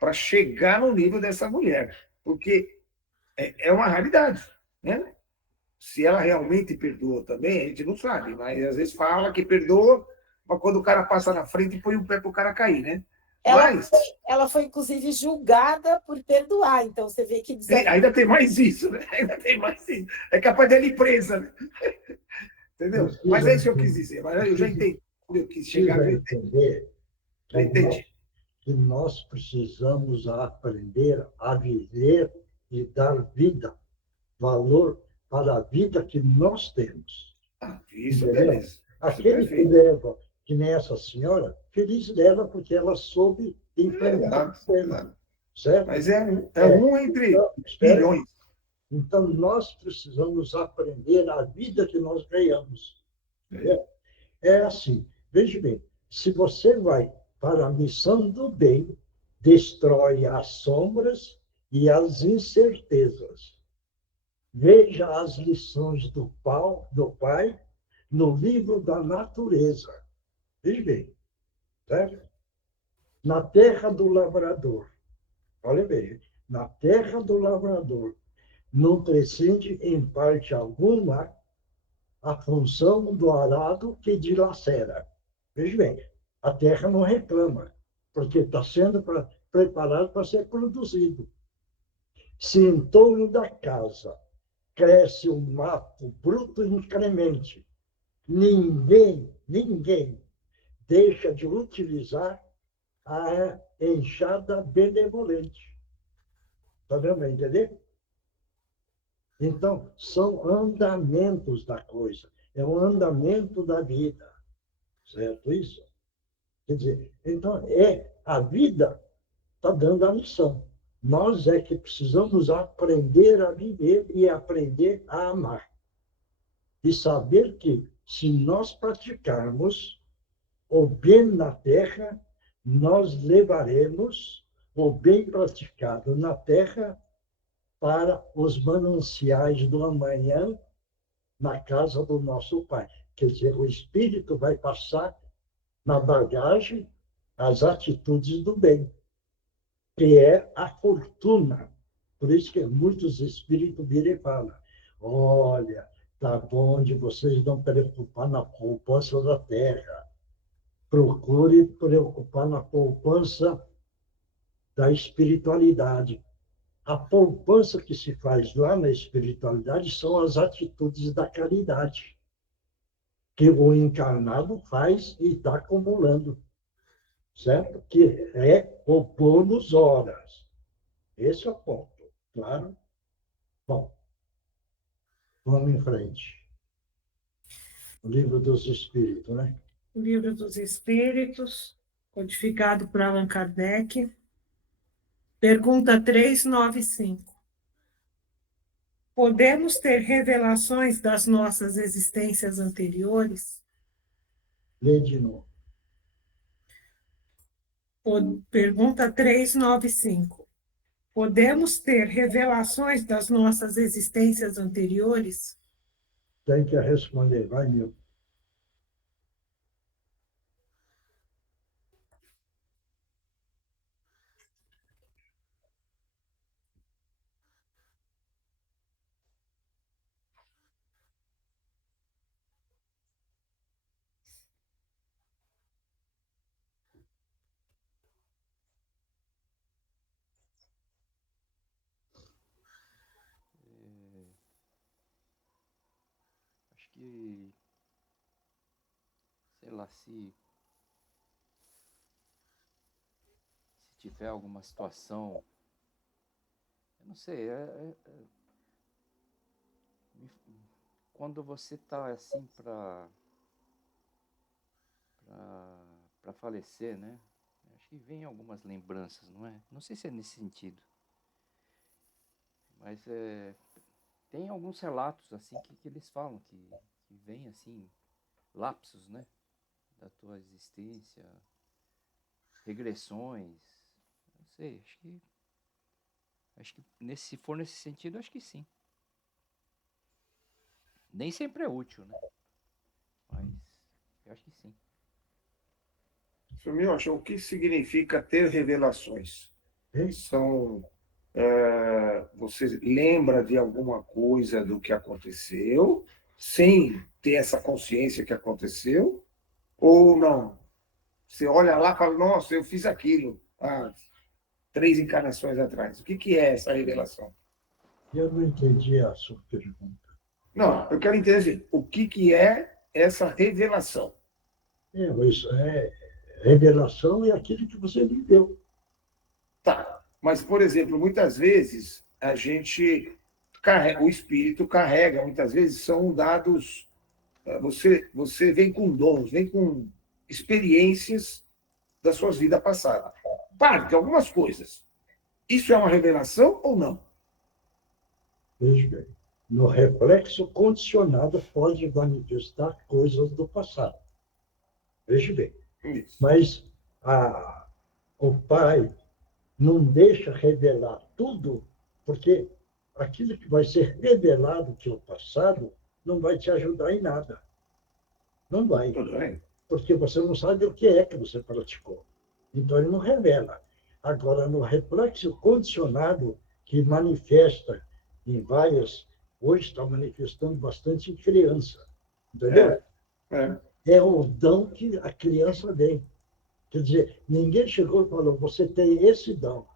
para chegar no nível dessa mulher, porque é uma raridade, né? Se ela realmente perdoa também, a gente não sabe, mas às vezes fala que perdoa, mas quando o cara passa na frente, põe o pé para o cara cair, né? Ela, Mas ela foi, inclusive, julgada por perdoar, então você vê que desafio. ainda tem mais isso, né? Ainda tem mais isso. É capaz dela ir presa, né? Entendeu? Mas é isso que eu quis dizer. Mas eu já entendi. Eu quis chegar, Precisa já entendi. entender Já entendi. que nós precisamos aprender a viver e dar vida, valor para a vida que nós temos. Isso, Entendeu? beleza. Isso é Aquele que perfeito. leva, que nem essa senhora, feliz dela porque ela soube enfrentar o problema. Certo? Mas é um entre Então, espera. bilhões. Então, nós precisamos aprender a vida que nós ganhamos. Entendeu? É assim, veja bem, se você vai para a missão do bem, destrói as sombras e as incertezas. Veja as lições do Pai no livro da natureza. Veja bem, certo? Na terra do lavrador, olha bem, na terra do lavrador, não prescinde em parte alguma a função do arado que dilacera. Veja bem, a terra não reclama, porque está sendo preparado para ser produzido. Se em torno da casa cresce um mato bruto e inclemente, ninguém deixa de utilizar a enxada benevolente. Está dando a entender? Então, são andamentos da coisa. É o andamento da vida. Certo isso? Quer dizer, então, a vida está dando a missão. Nós é que precisamos aprender a viver e aprender a amar. E saber que, se nós praticarmos o bem na terra, nós levaremos o bem praticado na terra para os mananciais do amanhã na casa do nosso Pai. Quer dizer, o Espírito vai passar na bagagem as atitudes do bem, que é a fortuna. Por isso que muitos espíritos viram e falam, olha, tá bom de vocês não preocupar na poupança da terra. Procure preocupar na poupança da espiritualidade. A poupança que se faz lá na espiritualidade são as atitudes da caridade, que o encarnado faz e está acumulando, certo? Que é o bônus horas. Esse é o ponto, claro? Bom, vamos em frente. O livro dos Espíritos, né? O Livro dos Espíritos, codificado por Allan Kardec. Pergunta 395. Podemos ter revelações das nossas existências anteriores? Lê de novo. Pergunta 395. Podemos ter revelações das nossas existências anteriores? Tem que responder. Vai, Nil. Acho que, sei lá, se tiver alguma situação, eu não sei, quando você está assim para falecer, né? Acho que vem algumas lembranças, não é? Não sei se é nesse sentido. Mas tem alguns relatos assim que eles falam que vem assim lapsos, né, da tua existência, regressões. Não sei, acho que se for nesse sentido, acho que sim. Nem sempre é útil, né? Mas eu acho que sim. Seu Miocha, o que significa ter revelações? São você lembra de alguma coisa do que aconteceu, sem ter essa consciência que aconteceu, ou não? Você olha lá e fala, nossa, eu fiz aquilo há 3 encarnações atrás. O que é essa revelação? Eu não entendi a sua pergunta. Não, eu quero entender assim, o que é essa revelação? Isso revelação é aquilo que você viveu. Tá, mas, por exemplo, muitas vezes a gente o espírito carrega, muitas vezes são dados, você vem com dons, vem com experiências das suas vidas passadas. Parte, algumas coisas. Isso é uma revelação ou não? Veja bem, no reflexo condicionado pode manifestar coisas do passado. Veja bem. Isso. Mas o pai não deixa revelar tudo, porque aquilo que vai ser revelado que é o passado não vai te ajudar em nada. Não vai. Tudo bem. Porque você não sabe o que é que você praticou. Então, ele não revela. Agora, no reflexo condicionado, que manifesta em várias... Hoje está manifestando bastante em criança. Entendeu? É o dom que a criança tem. Quer dizer, ninguém chegou e falou, você tem esse dom.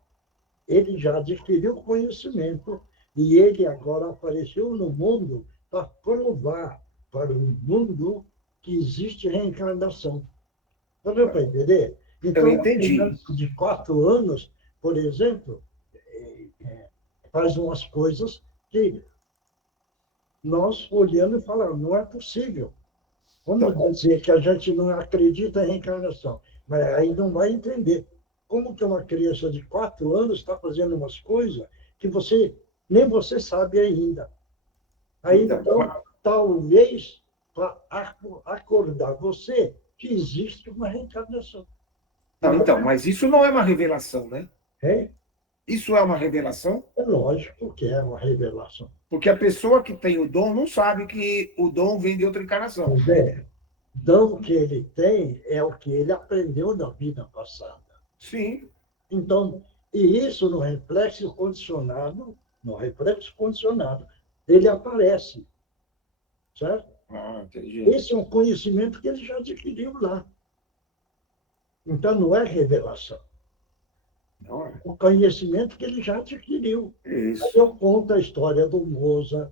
Ele já adquiriu conhecimento e ele agora apareceu no mundo para provar para o mundo que existe reencarnação. Não deu para entender? Então, eu entendi. De 4 anos, por exemplo, faz umas coisas que nós olhando e falamos, não é possível. Vamos dizer que a gente não acredita em reencarnação, mas aí não vai entender. Como que uma criança de 4 anos está fazendo umas coisas que nem você sabe ainda. Aí, então, talvez, para acordar você que existe uma reencarnação. Não, então, mas isso não é uma revelação, né? Isso é uma revelação? É lógico que é uma revelação. Porque a pessoa que tem o dom não sabe que o dom vem de outra encarnação. Dom que ele tem é o que ele aprendeu na vida passada. Sim. Então, e isso no reflexo condicionado, ele aparece. Certo? Entendi. Esse é um conhecimento que ele já adquiriu lá. Então, não é revelação. Não é. O conhecimento que ele já adquiriu. Isso. Aí eu conto a história do Mozart,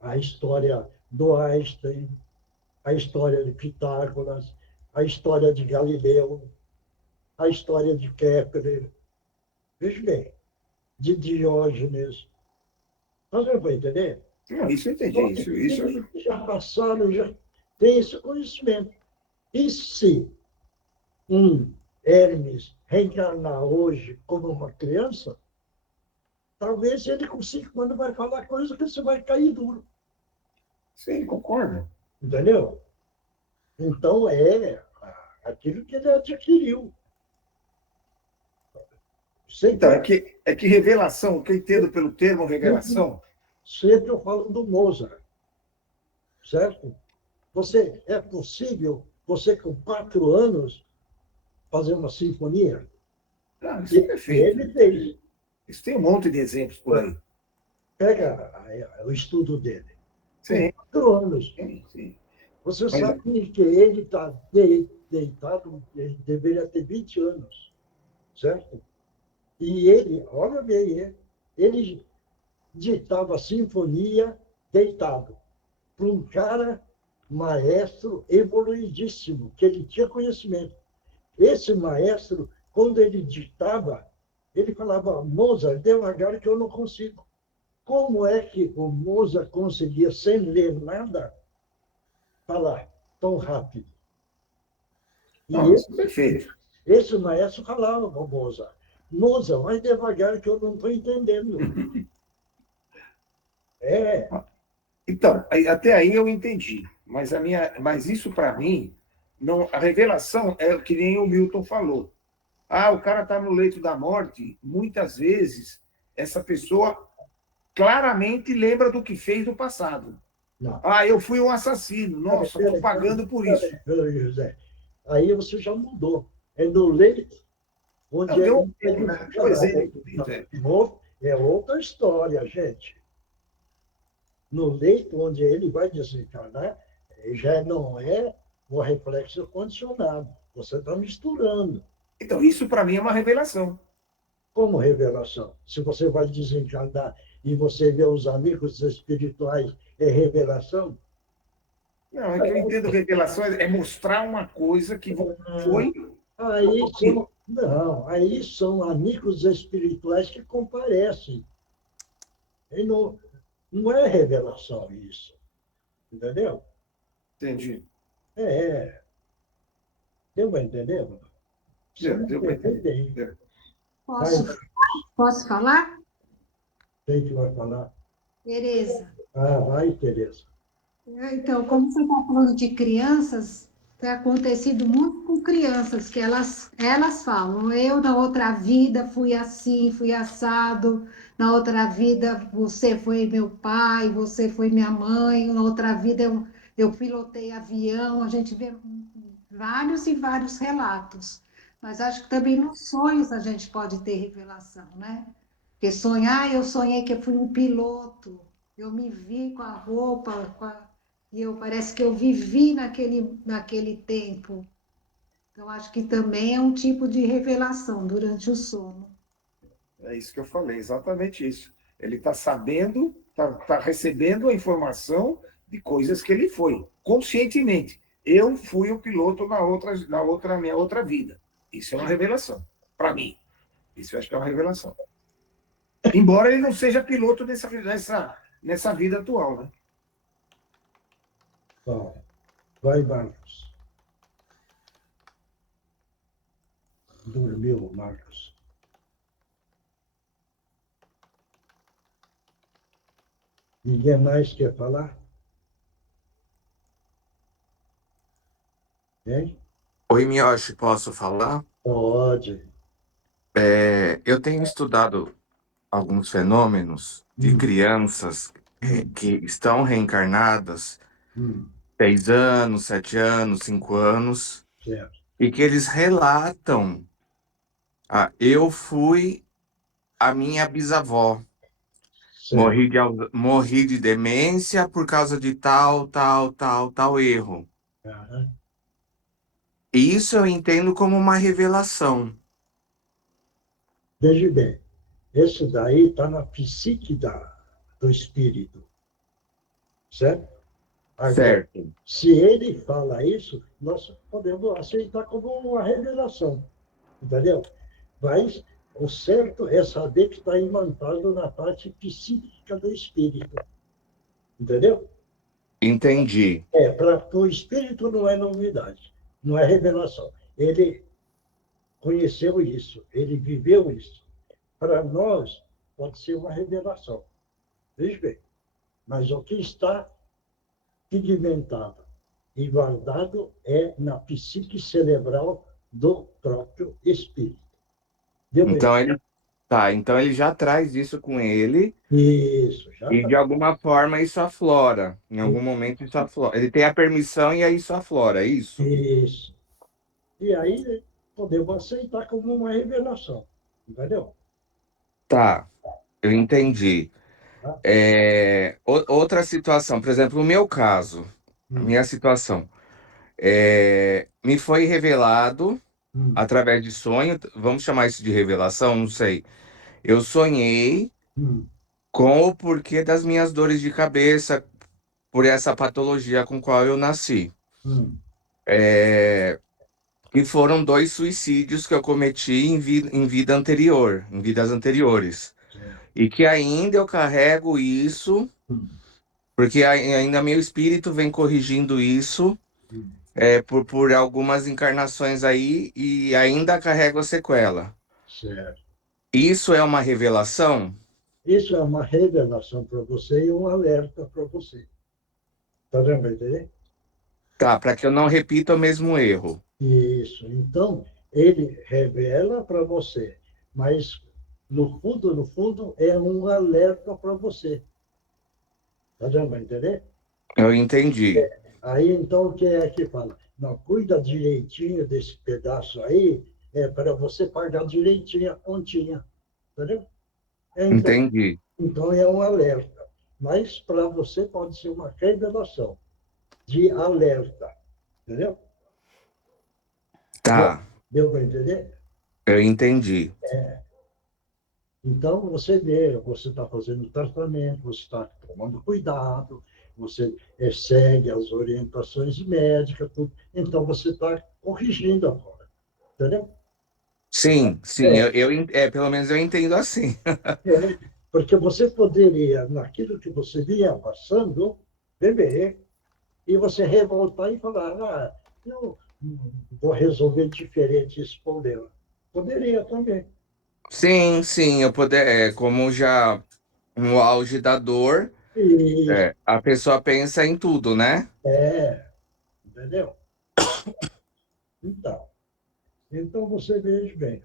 a história do Einstein, a história de Pitágoras, a história de Galileu, a história de Kepler, veja bem, de Diógenes. Mas eu vou entender? Não, isso eu entendi. Isso já passaram, já tem esse conhecimento. E se um Hermes reencarnar hoje como uma criança, talvez ele consiga, quando vai falar coisa, que você vai cair duro. Sim, concordo. Entendeu? Então, é aquilo que ele adquiriu. Então, é que revelação, o que eu entendo pelo termo revelação... Sempre eu falo do Mozart, certo? É possível você, com 4 anos, fazer uma sinfonia? Isso é perfeito. Ele fez. Isso tem um monte de exemplos por aí. Pega o estudo dele. Sim. Com 4 anos. Sim. Você sabe que ele está deitado, ele deveria ter 20 anos, certo? E ele, olha bem, ele ditava sinfonia deitado para um cara maestro evoluidíssimo, que ele tinha conhecimento. Esse maestro, quando ele ditava, ele falava, Mozart, devagar que eu não consigo. Como é que o Mozart conseguia, sem ler nada, falar tão rápido? Esse maestro falava para o Mozart, vai devagar que eu não estou entendendo. É, Então, até aí eu entendi, mas isso para mim, não, a revelação é que nem o Milton falou. Ah, o cara está no leito da morte, muitas vezes essa pessoa claramente lembra do que fez no passado. não. Ah, eu fui um assassino, nossa, estou pagando por isso. Peraí, José. Aí você já mudou. É no leito onde Não, deu ele um exemplo. é outra história, gente. No leito onde ele vai desencarnar, já não é o reflexo condicionado. Você está misturando. Então, isso para mim é uma revelação. Como revelação? Se você vai desencarnar e você vê os amigos espirituais, é revelação? Não, é que eu entendo revelação é mostrar uma coisa que foi. Aí são amigos espirituais que comparecem. E não é revelação isso. Entendeu? Entendi. Deu para entender? Deu para entender. Posso falar? Quem que vai falar? Tereza. Vai, Tereza. Então, como você está falando de crianças, tem acontecido muito com crianças, que elas falam, eu na outra vida fui assim, fui assado, na outra vida você foi meu pai, você foi minha mãe, na outra vida eu pilotei avião, a gente vê vários e vários relatos. Mas acho que também nos sonhos a gente pode ter revelação, né? Porque sonhar, eu sonhei que eu fui um piloto, eu me vi com a roupa, e parece que eu vivi naquele tempo. Então, acho que também é um tipo de revelação durante o sono. É isso que eu falei, exatamente isso. Ele está sabendo, está recebendo a informação de coisas que ele foi, conscientemente. Eu fui o piloto na minha outra vida. Isso é uma revelação, para mim. Isso eu acho que é uma revelação. Embora ele não seja piloto nessa vida atual, né? Vai, Marcos. Dormiu, Marcos. Ninguém mais quer falar? Hein? Oi, Miyoshi, posso falar? Pode. Eu tenho estudado alguns fenômenos de crianças que estão reencarnadas 6 anos, 7 anos, 5 anos, Certo. e que eles relatam: eu fui a minha bisavó, morri de demência por causa de tal erro. Isso eu entendo como uma revelação. Veja bem, esse daí está na psique do espírito, certo? Agora, Certo. se ele fala isso, nós podemos aceitar como uma revelação, entendeu? Mas o certo é saber que está imantado na parte psíquica do espírito, entendeu? Entendi. Para o espírito não é novidade, não é revelação. Ele conheceu isso, ele viveu isso. Para nós, pode ser uma revelação. Veja bem, mas o que está pigmentado e guardado é na psique cerebral do próprio espírito. Então ele já traz isso com ele. Isso, já. E de alguma forma isso aflora. Em algum momento isso aflora. Ele tem a permissão e aí isso aflora, é isso? Isso. E aí podemos aceitar como uma revelação, entendeu? Tá, eu entendi. Outra situação, por exemplo, o meu caso, a minha situação, me foi revelado através de sonho, vamos chamar isso de revelação, não sei. Eu sonhei com o porquê das minhas dores de cabeça por essa patologia com qual eu nasci. E foram 2 suicídios que eu cometi em vida anterior, em vidas anteriores. E que ainda eu carrego isso, porque ainda meu espírito vem corrigindo isso por algumas encarnações aí, e ainda carrego a sequela. Certo. Isso é uma revelação? Isso é uma revelação para você e um alerta para você. Está dando para entender? Tá, para que eu não repita o mesmo erro. Isso. Então, ele revela para você, mas no fundo, é um alerta para você. Está dando para entender? Eu entendi. Aí, então, o que é que fala? Não, cuida direitinho desse pedaço aí, para você pagar direitinho a continha. Entendeu? Entendi. Então, é um alerta. Mas, para você, pode ser uma revelação de alerta. Entendeu? Tá, Deu para entender? eu entendi. Então, você vê, você está fazendo tratamento, você está tomando cuidado, você segue as orientações médicas, tudo. Então, você está corrigindo agora. Entendeu? Sim, pelo menos eu entendo assim. Porque você poderia, naquilo que você vinha passando, beber, e você revoltar e falar, eu vou resolver diferente esse problema. Poderia também. Sim, eu poder, como já no auge da dor, E, a pessoa pensa em tudo, né? entendeu? Então você veja bem.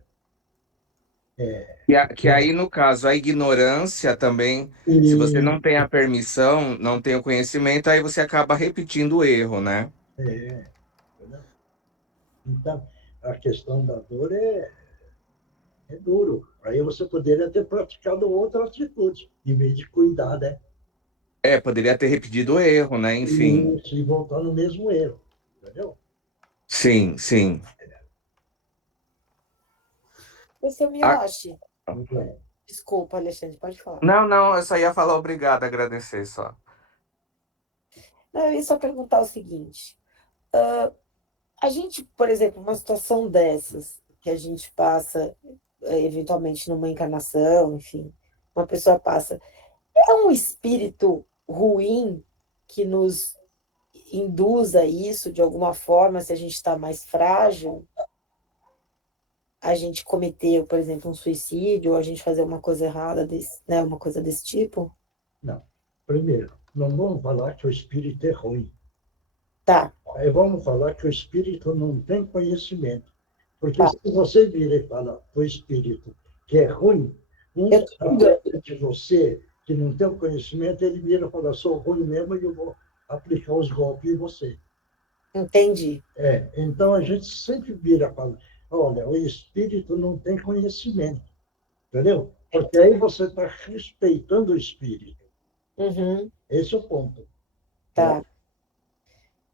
Que aí, no caso, a ignorância também, se você E, não tem a permissão, não tem o conhecimento, aí você acaba repetindo o erro, né? entendeu? Então, a questão da dor é duro. Aí você poderia ter praticado outra atitude, em vez de cuidar, né? Poderia ter repetido o erro, né? Enfim. E voltar no mesmo erro, entendeu? Sim. Esse é o Ah, Miyoshi. Desculpa, Alexandre, pode falar. não, eu só ia falar obrigado, agradecer só. Não, eu ia só perguntar o seguinte. A gente, por exemplo, uma situação dessas, que a gente passa, eventualmente, numa encarnação, enfim, uma pessoa passa, é um espírito ruim que nos induz a isso, de alguma forma, se a gente está mais frágil, a gente cometer, por exemplo, um suicídio, ou a gente fazer uma coisa errada, né, uma coisa desse tipo? Não. Primeiro, não vamos falar que o espírito é ruim. Tá. Aí vamos falar que o espírito não tem conhecimento. Porque se você vira e fala o espírito que é ruim, de você que não tem o conhecimento, ele vira e fala, sou ruim mesmo e eu vou aplicar os golpes em você. Entendi. Então a gente sempre vira e fala, olha, o espírito não tem conhecimento. Entendeu? Porque aí você está respeitando o espírito. Uhum. Esse é o ponto. Tá.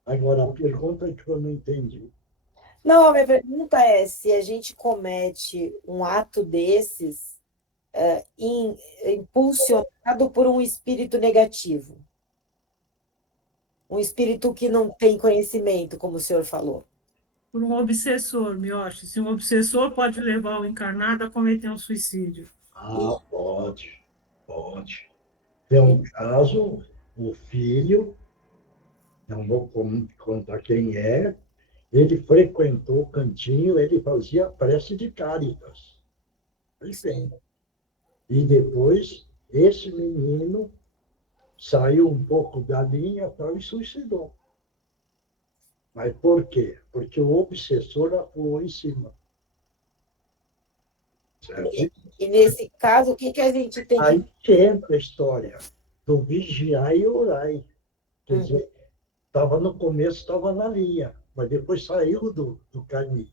Agora, a pergunta é que eu não entendi. Não, a minha pergunta é se a gente comete um ato desses impulsionado por um espírito negativo. Um espírito que não tem conhecimento, como o senhor falou. Por um obsessor, Miyoshi. Se um obsessor pode levar o encarnado a cometer um suicídio. Pode. Tem um caso, o filho, não vou contar quem é, ele frequentou o cantinho, ele fazia prece de Cáritas. E depois, esse menino saiu um pouco da linha e suicidou. Mas por quê? Porque o obsessor atuou em cima. E nesse caso, o que a gente tem que... Aí que entra a história do vigiar e orar. Quer dizer, no começo estava na linha, mas depois saiu do caminho.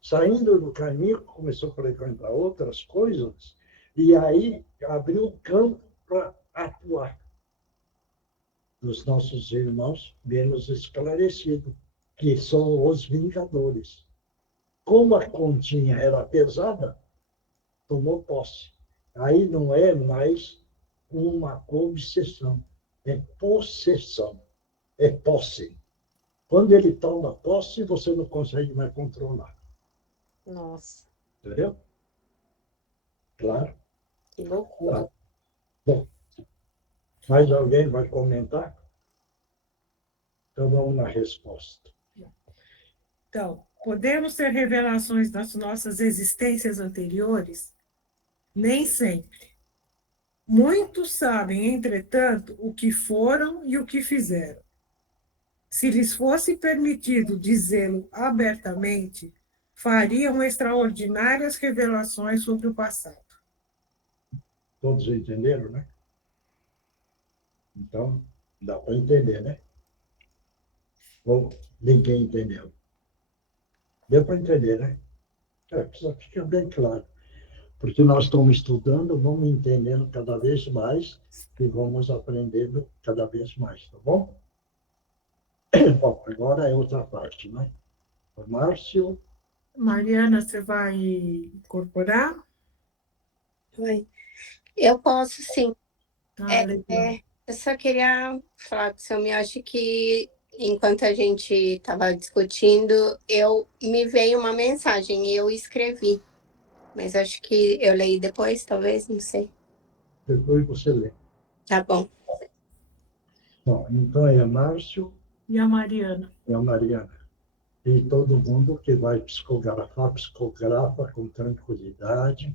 Saindo do caminho, começou a frequentar outras coisas, e aí abriu o campo para atuar dos nossos irmãos menos esclarecidos, que são os vingadores. Como a continha era pesada, tomou posse. Aí não é mais uma obsessão, é possessão, é posse. Quando ele toma posse, você não consegue mais controlar. Nossa. Entendeu? Claro. Que loucura. Claro. Bom, mais alguém vai comentar? Então vamos na resposta. Então, podemos ter revelações das nossas existências anteriores? Nem sempre. Muitos sabem, entretanto, o que foram e o que fizeram. Se lhes fosse permitido dizê-lo abertamente, fariam extraordinárias revelações sobre o passado. Todos entenderam, né? Então, dá para entender, né? Ou ninguém entendeu? Deu para entender, né? Precisa ficar bem claro. Porque nós estamos estudando, vamos entendendo cada vez mais e vamos aprendendo cada vez mais, tá bom? Bom, agora é outra parte, né? O Márcio. Mariana, você vai incorporar? Oi. Eu posso, sim. Legal. Eu só queria falar com o senhor, eu acho que enquanto a gente estava discutindo, me veio uma mensagem e eu escrevi. Mas acho que eu leio depois, talvez, não sei. Depois você lê. Tá bom. Bom, então é Márcio. E a Mariana? E a Mariana. E todo mundo que vai psicografa com tranquilidade,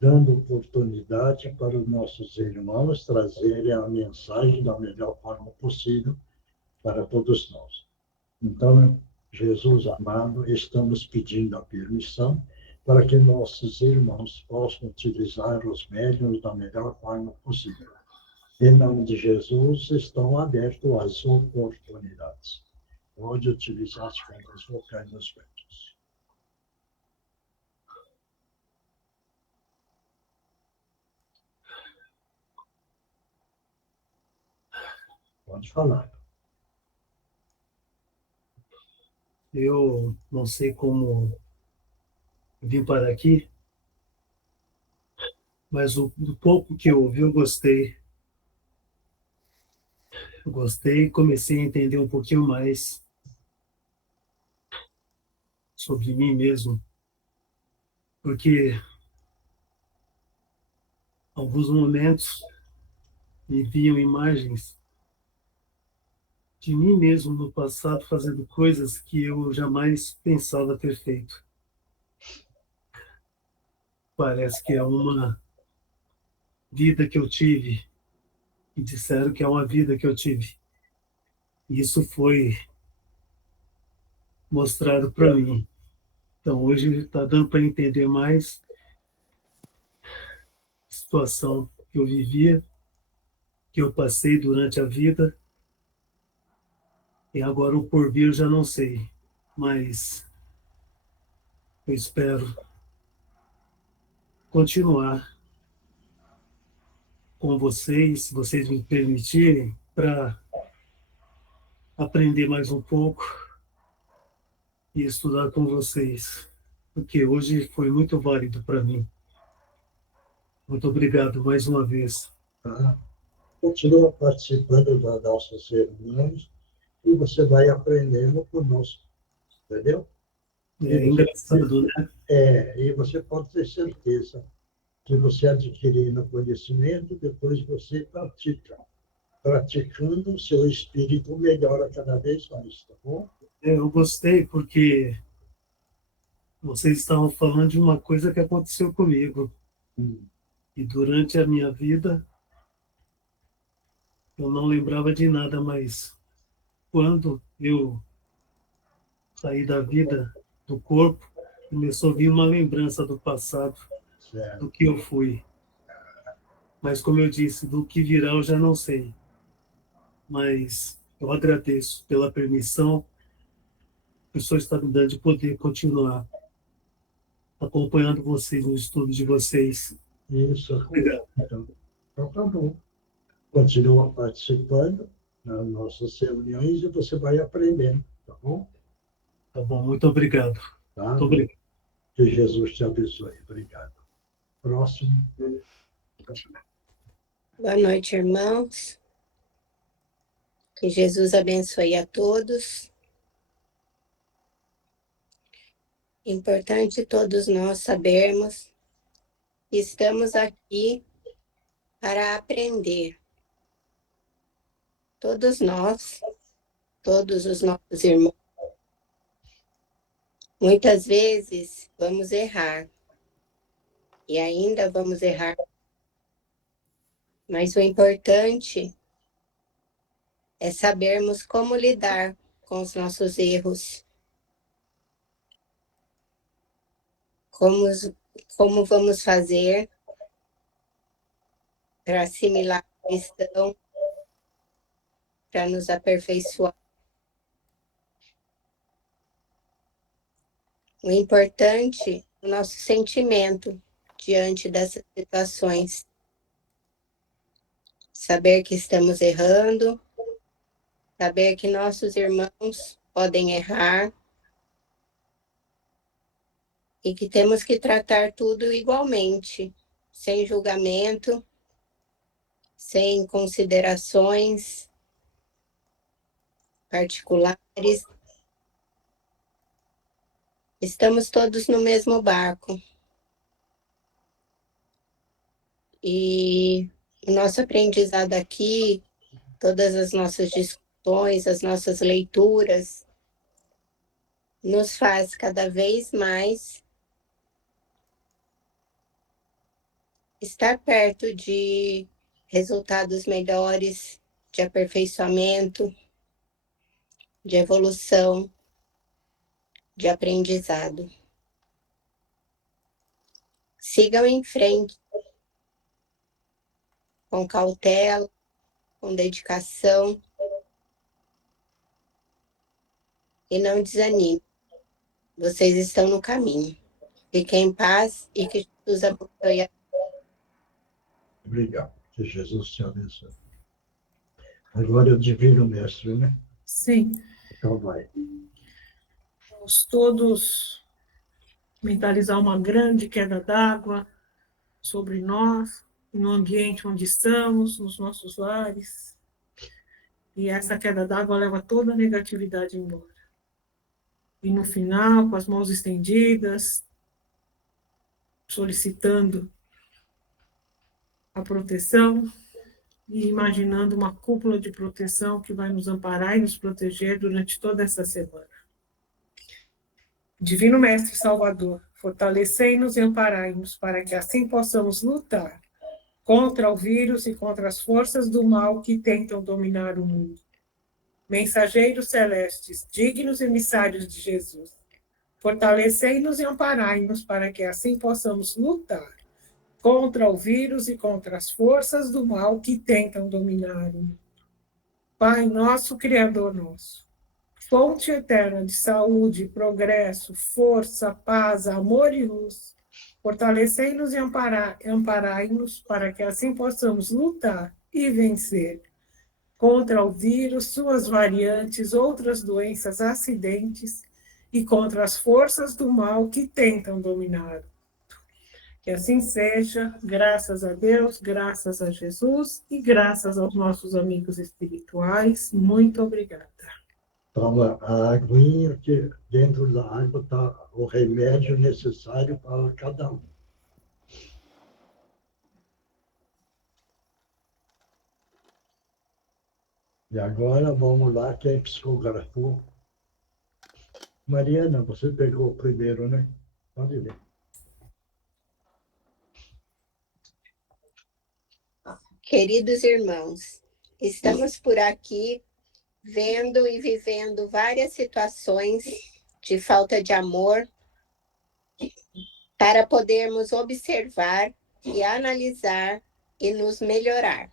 dando oportunidade para os nossos irmãos trazerem a mensagem da melhor forma possível para todos nós. Então, Jesus amado, estamos pedindo a permissão para que nossos irmãos possam utilizar os médiuns da melhor forma possível. Em nome de Jesus, estão abertos as oportunidades. Pode utilizar as cordas vocais dos médiuns. Pode falar. Eu não sei como vim para aqui, mas do pouco que eu ouvi, eu gostei. Eu gostei e comecei a entender um pouquinho mais sobre mim mesmo, porque alguns momentos me viam imagens de mim mesmo no passado fazendo coisas que eu jamais pensava ter feito. Parece que é uma vida que eu tive, e disseram que é uma vida que eu tive. E isso foi mostrado para mim. Então, hoje está dando para entender mais a situação que eu vivia, que eu passei durante a vida, e agora o porvir eu já não sei, mas eu espero continuar com vocês, se vocês me permitirem, para aprender mais um pouco e estudar com vocês, porque hoje foi muito válido para mim. Muito obrigado mais uma vez. Continua participando das nossas reuniões e você vai aprendendo conosco, entendeu? É engraçado, né? E você pode ter certeza que você adquirindo conhecimento, depois você pratica. Praticando, o seu espírito melhora cada vez mais, tá bom? Eu gostei porque vocês estavam falando de uma coisa que aconteceu comigo. E durante a minha vida, eu não lembrava de nada, mas quando eu saí da vida, do corpo, começou a vir uma lembrança do passado, do que eu fui. Mas, como eu disse, do que virá eu já não sei. Mas eu agradeço pela permissão que o senhor está me dando de poder continuar acompanhando vocês no estudo de vocês. Isso. Obrigado. Então tá bom. Continua participando nas nossas reuniões e você vai aprendendo, tá bom? Tá bom, muito obrigado. Tá? Muito obrigado. Que Jesus te abençoe. Obrigado. Próximo. Boa noite, irmãos. Que Jesus abençoe a todos. Importante todos nós sabermos que estamos aqui para aprender. Todos nós, todos os nossos irmãos. Muitas vezes vamos errar. E ainda vamos errar Mas o importante é sabermos como lidar com os nossos erros. Como vamos fazer para assimilar a lição, para nos aperfeiçoar. O importante é o nosso sentimento diante dessas situações. Saber que estamos errando, saber que nossos irmãos podem errar e que temos que tratar tudo igualmente, sem julgamento, sem considerações particulares. Estamos todos no mesmo barco. E o nosso aprendizado aqui, todas as nossas discussões, as nossas leituras, nos faz cada vez mais estar perto de resultados melhores, de aperfeiçoamento, de evolução, de aprendizado. Sigam em frente, com cautela, com dedicação, e não desanime. Vocês estão no caminho. Fiquem em paz e que Jesus abençoe. Obrigado. Que Jesus te abençoe. Agora o Divino Mestre, né? Sim. Então vai. Vamos todos mentalizar uma grande queda d'água sobre nós, no ambiente onde estamos, nos nossos lares. E essa queda d'água leva toda a negatividade embora. E no final, com as mãos estendidas, solicitando a proteção e imaginando uma cúpula de proteção que vai nos amparar e nos proteger durante toda essa semana. Divino Mestre Salvador, fortalecei-nos e amparai-nos para que assim possamos lutar contra o vírus e contra as forças do mal que tentam dominar o mundo. Mensageiros celestes, dignos emissários de Jesus, fortalecei-nos e amparai-nos para que assim possamos lutar contra o vírus e contra as forças do mal que tentam dominar o mundo. Pai nosso, Criador nosso, fonte eterna de saúde, progresso, força, paz, amor e luz, fortalecei-nos e amparai-nos para que assim possamos lutar e vencer contra o vírus, suas variantes, outras doenças, acidentes e contra as forças do mal que tentam dominar. Que assim seja, graças a Deus, graças a Jesus e graças aos nossos amigos espirituais. Muito obrigada. Toma a aguinha, que dentro da água está o remédio necessário para cada um. E agora vamos lá, quem psicografou? Mariana, você pegou o primeiro, né? Pode ler. Queridos irmãos, estamos por aqui vendo e vivendo várias situações de falta de amor para podermos observar e analisar e nos melhorar.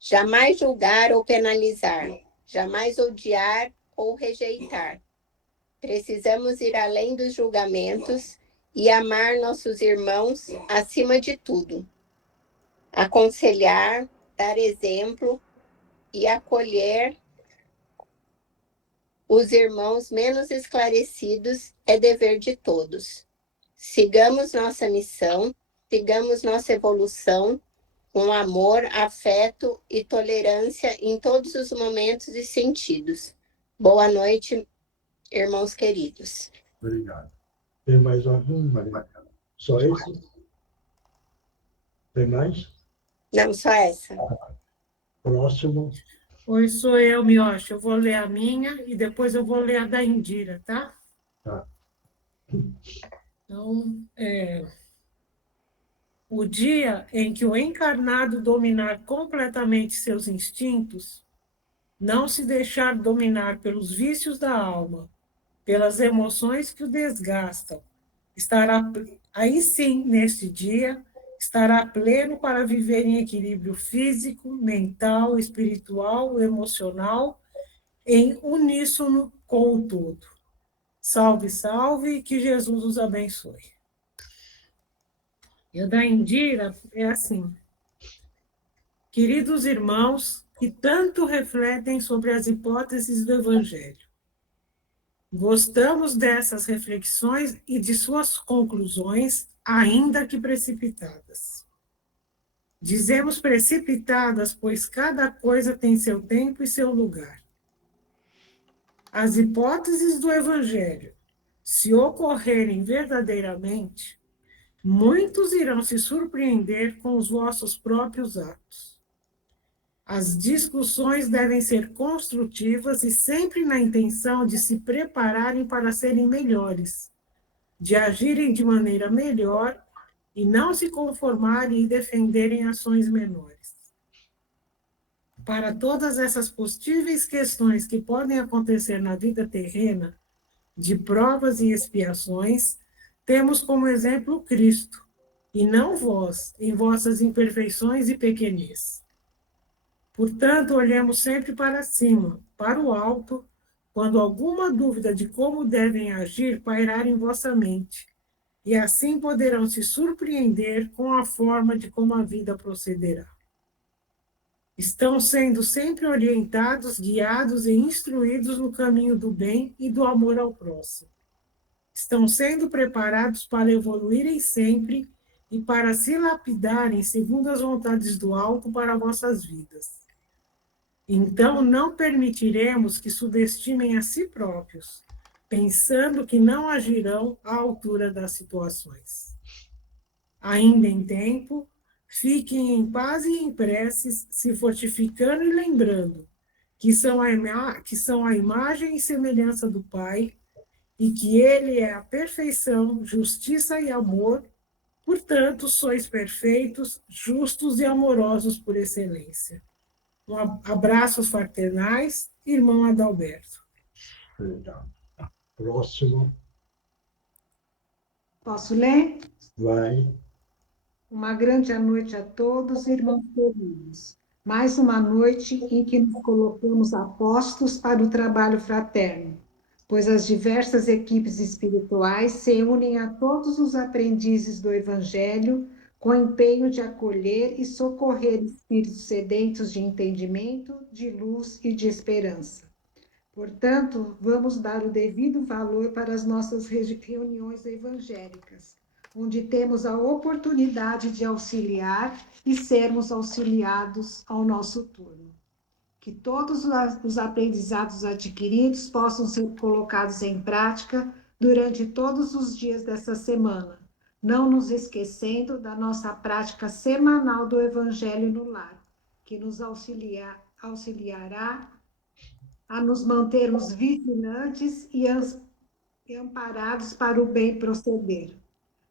Jamais julgar ou penalizar, jamais odiar ou rejeitar. Precisamos ir além dos julgamentos e amar nossos irmãos acima de tudo. Aconselhar, dar exemplo e acolher os irmãos menos esclarecidos é dever de todos. Sigamos nossa missão, sigamos nossa evolução com amor, afeto e tolerância em todos os momentos e sentidos. Boa noite, irmãos queridos. Obrigado. Tem mais algum, Mariana? Só esse? Tem mais? Não, só essa. Próximo. Oi, sou eu, Miocha. Eu vou ler a minha e depois eu vou ler a da Indira, tá? Tá. Então, O dia em que o encarnado dominar completamente seus instintos, não se deixar dominar pelos vícios da alma, pelas emoções que o desgastam, aí sim, neste dia, estará pleno para viver em equilíbrio físico, mental, espiritual, emocional, em uníssono com o todo. Salve, salve, que Jesus os abençoe. E o da Indira é assim: queridos irmãos que tanto refletem sobre as hipóteses do Evangelho, gostamos dessas reflexões e de suas conclusões, ainda que precipitadas. Dizemos precipitadas, pois cada coisa tem seu tempo e seu lugar. As hipóteses do Evangelho, se ocorrerem verdadeiramente, muitos irão se surpreender com os vossos próprios atos. As discussões devem ser construtivas e sempre na intenção de se prepararem para serem melhores, de agirem de maneira melhor e não se conformarem e defenderem ações menores. Para todas essas possíveis questões que podem acontecer na vida terrena, de provas e expiações, temos como exemplo Cristo, e não vós, em vossas imperfeições e pequenez. Portanto, olhemos sempre para cima, para o alto, quando alguma dúvida de como devem agir pairar em vossa mente, e assim poderão se surpreender com a forma de como a vida procederá. Estão sendo sempre orientados, guiados e instruídos no caminho do bem e do amor ao próximo. Estão sendo preparados para evoluírem sempre e para se lapidarem segundo as vontades do alto para vossas vidas. Então, não permitiremos que subestimem a si próprios, pensando que não agirão à altura das situações. Ainda em tempo, fiquem em paz e em preces, se fortificando e lembrando que são a imagem e semelhança do Pai, e que Ele é a perfeição, justiça e amor, portanto, sois perfeitos, justos e amorosos por excelência. Abraços fraternais, irmão Adalberto. Próximo. Posso ler? Vai. Uma grande noite a todos, irmãos queridos. Mais uma noite em que nos colocamos a postos para o trabalho fraterno, pois as diversas equipes espirituais se unem a todos os aprendizes do Evangelho com empenho de acolher e socorrer espíritos sedentos de entendimento, de luz e de esperança. Portanto, vamos dar o devido valor para as nossas reuniões evangélicas, onde temos a oportunidade de auxiliar e sermos auxiliados ao nosso turno. Que todos os aprendizados adquiridos possam ser colocados em prática durante todos os dias dessa semana, não nos esquecendo da nossa prática semanal do Evangelho no lar, que nos auxiliará a nos mantermos vigilantes e amparados para o bem proceder.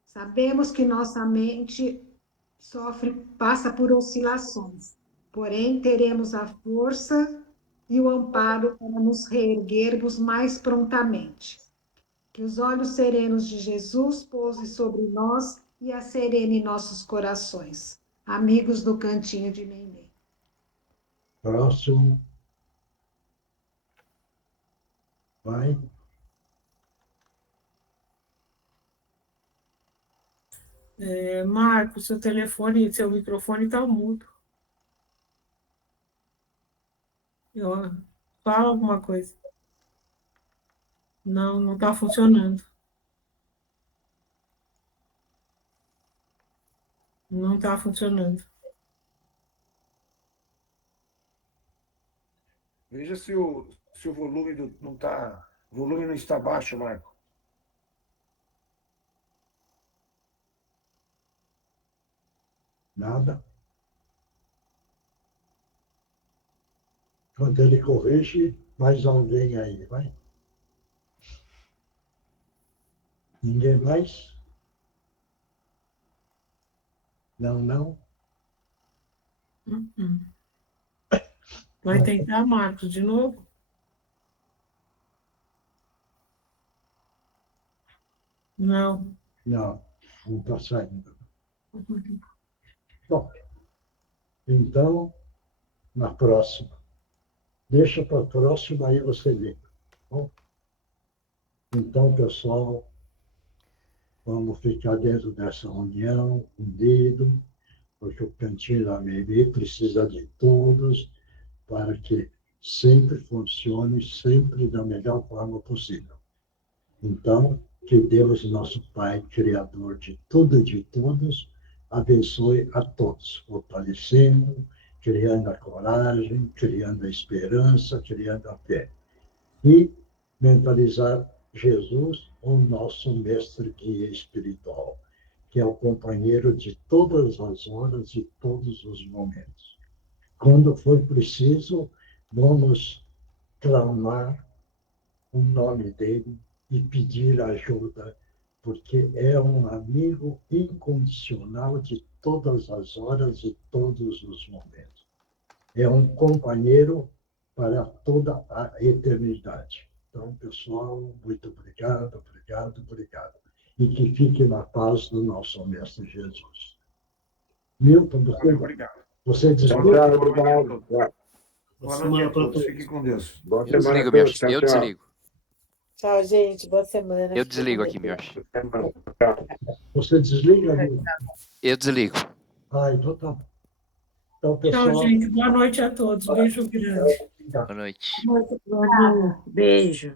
Sabemos que nossa mente passa por oscilações, porém teremos a força e o amparo para nos reerguermos mais prontamente. Que os olhos serenos de Jesus pousem sobre nós e acerene nossos corações. Amigos do Cantinho de Meimei. Próximo. Vai. Marcos, seu telefone, seu microfone está mudo. Fala alguma coisa. Não está funcionando. Não está funcionando. Veja se o volume não está. O volume não está baixo, Marco. Nada. Quando ele corrige, mais alguém aí, vai. Ninguém mais? Não, não? Vai tentar, Marcos, de novo? Não. Não está saindo. Bom, então, na próxima. Deixa para a próxima, aí você vê. Bom, então, pessoal, vamos ficar dentro dessa união, unido, porque o Cantinho da Mimi precisa de todos para que sempre funcione, sempre da melhor forma possível. Então, que Deus, nosso Pai, Criador de tudo e de todos, abençoe a todos, fortalecendo, criando a coragem, criando a esperança, criando a fé. E mentalizar Jesus, o nosso mestre guia espiritual, que é o companheiro de todas as horas e todos os momentos. Quando for preciso, vamos clamar o nome dele e pedir ajuda, porque é um amigo incondicional de todas as horas e todos os momentos. É um companheiro para toda a eternidade. Então, pessoal, muito obrigado, obrigado, obrigado. E que fique na paz do nosso Mestre Jesus. Milton, você desliga? Obrigado. Boa noite a todos. Fique com Deus. Eu desligo, Mioshi. Eu desligo. Tchau, gente. Boa semana. Eu desligo aqui, Mioshi. Você desliga, Milton? Eu desligo. Então tá. Então, pessoal... Tchau, gente. Boa noite a todos. Beijo grande. Boa noite. Beijo.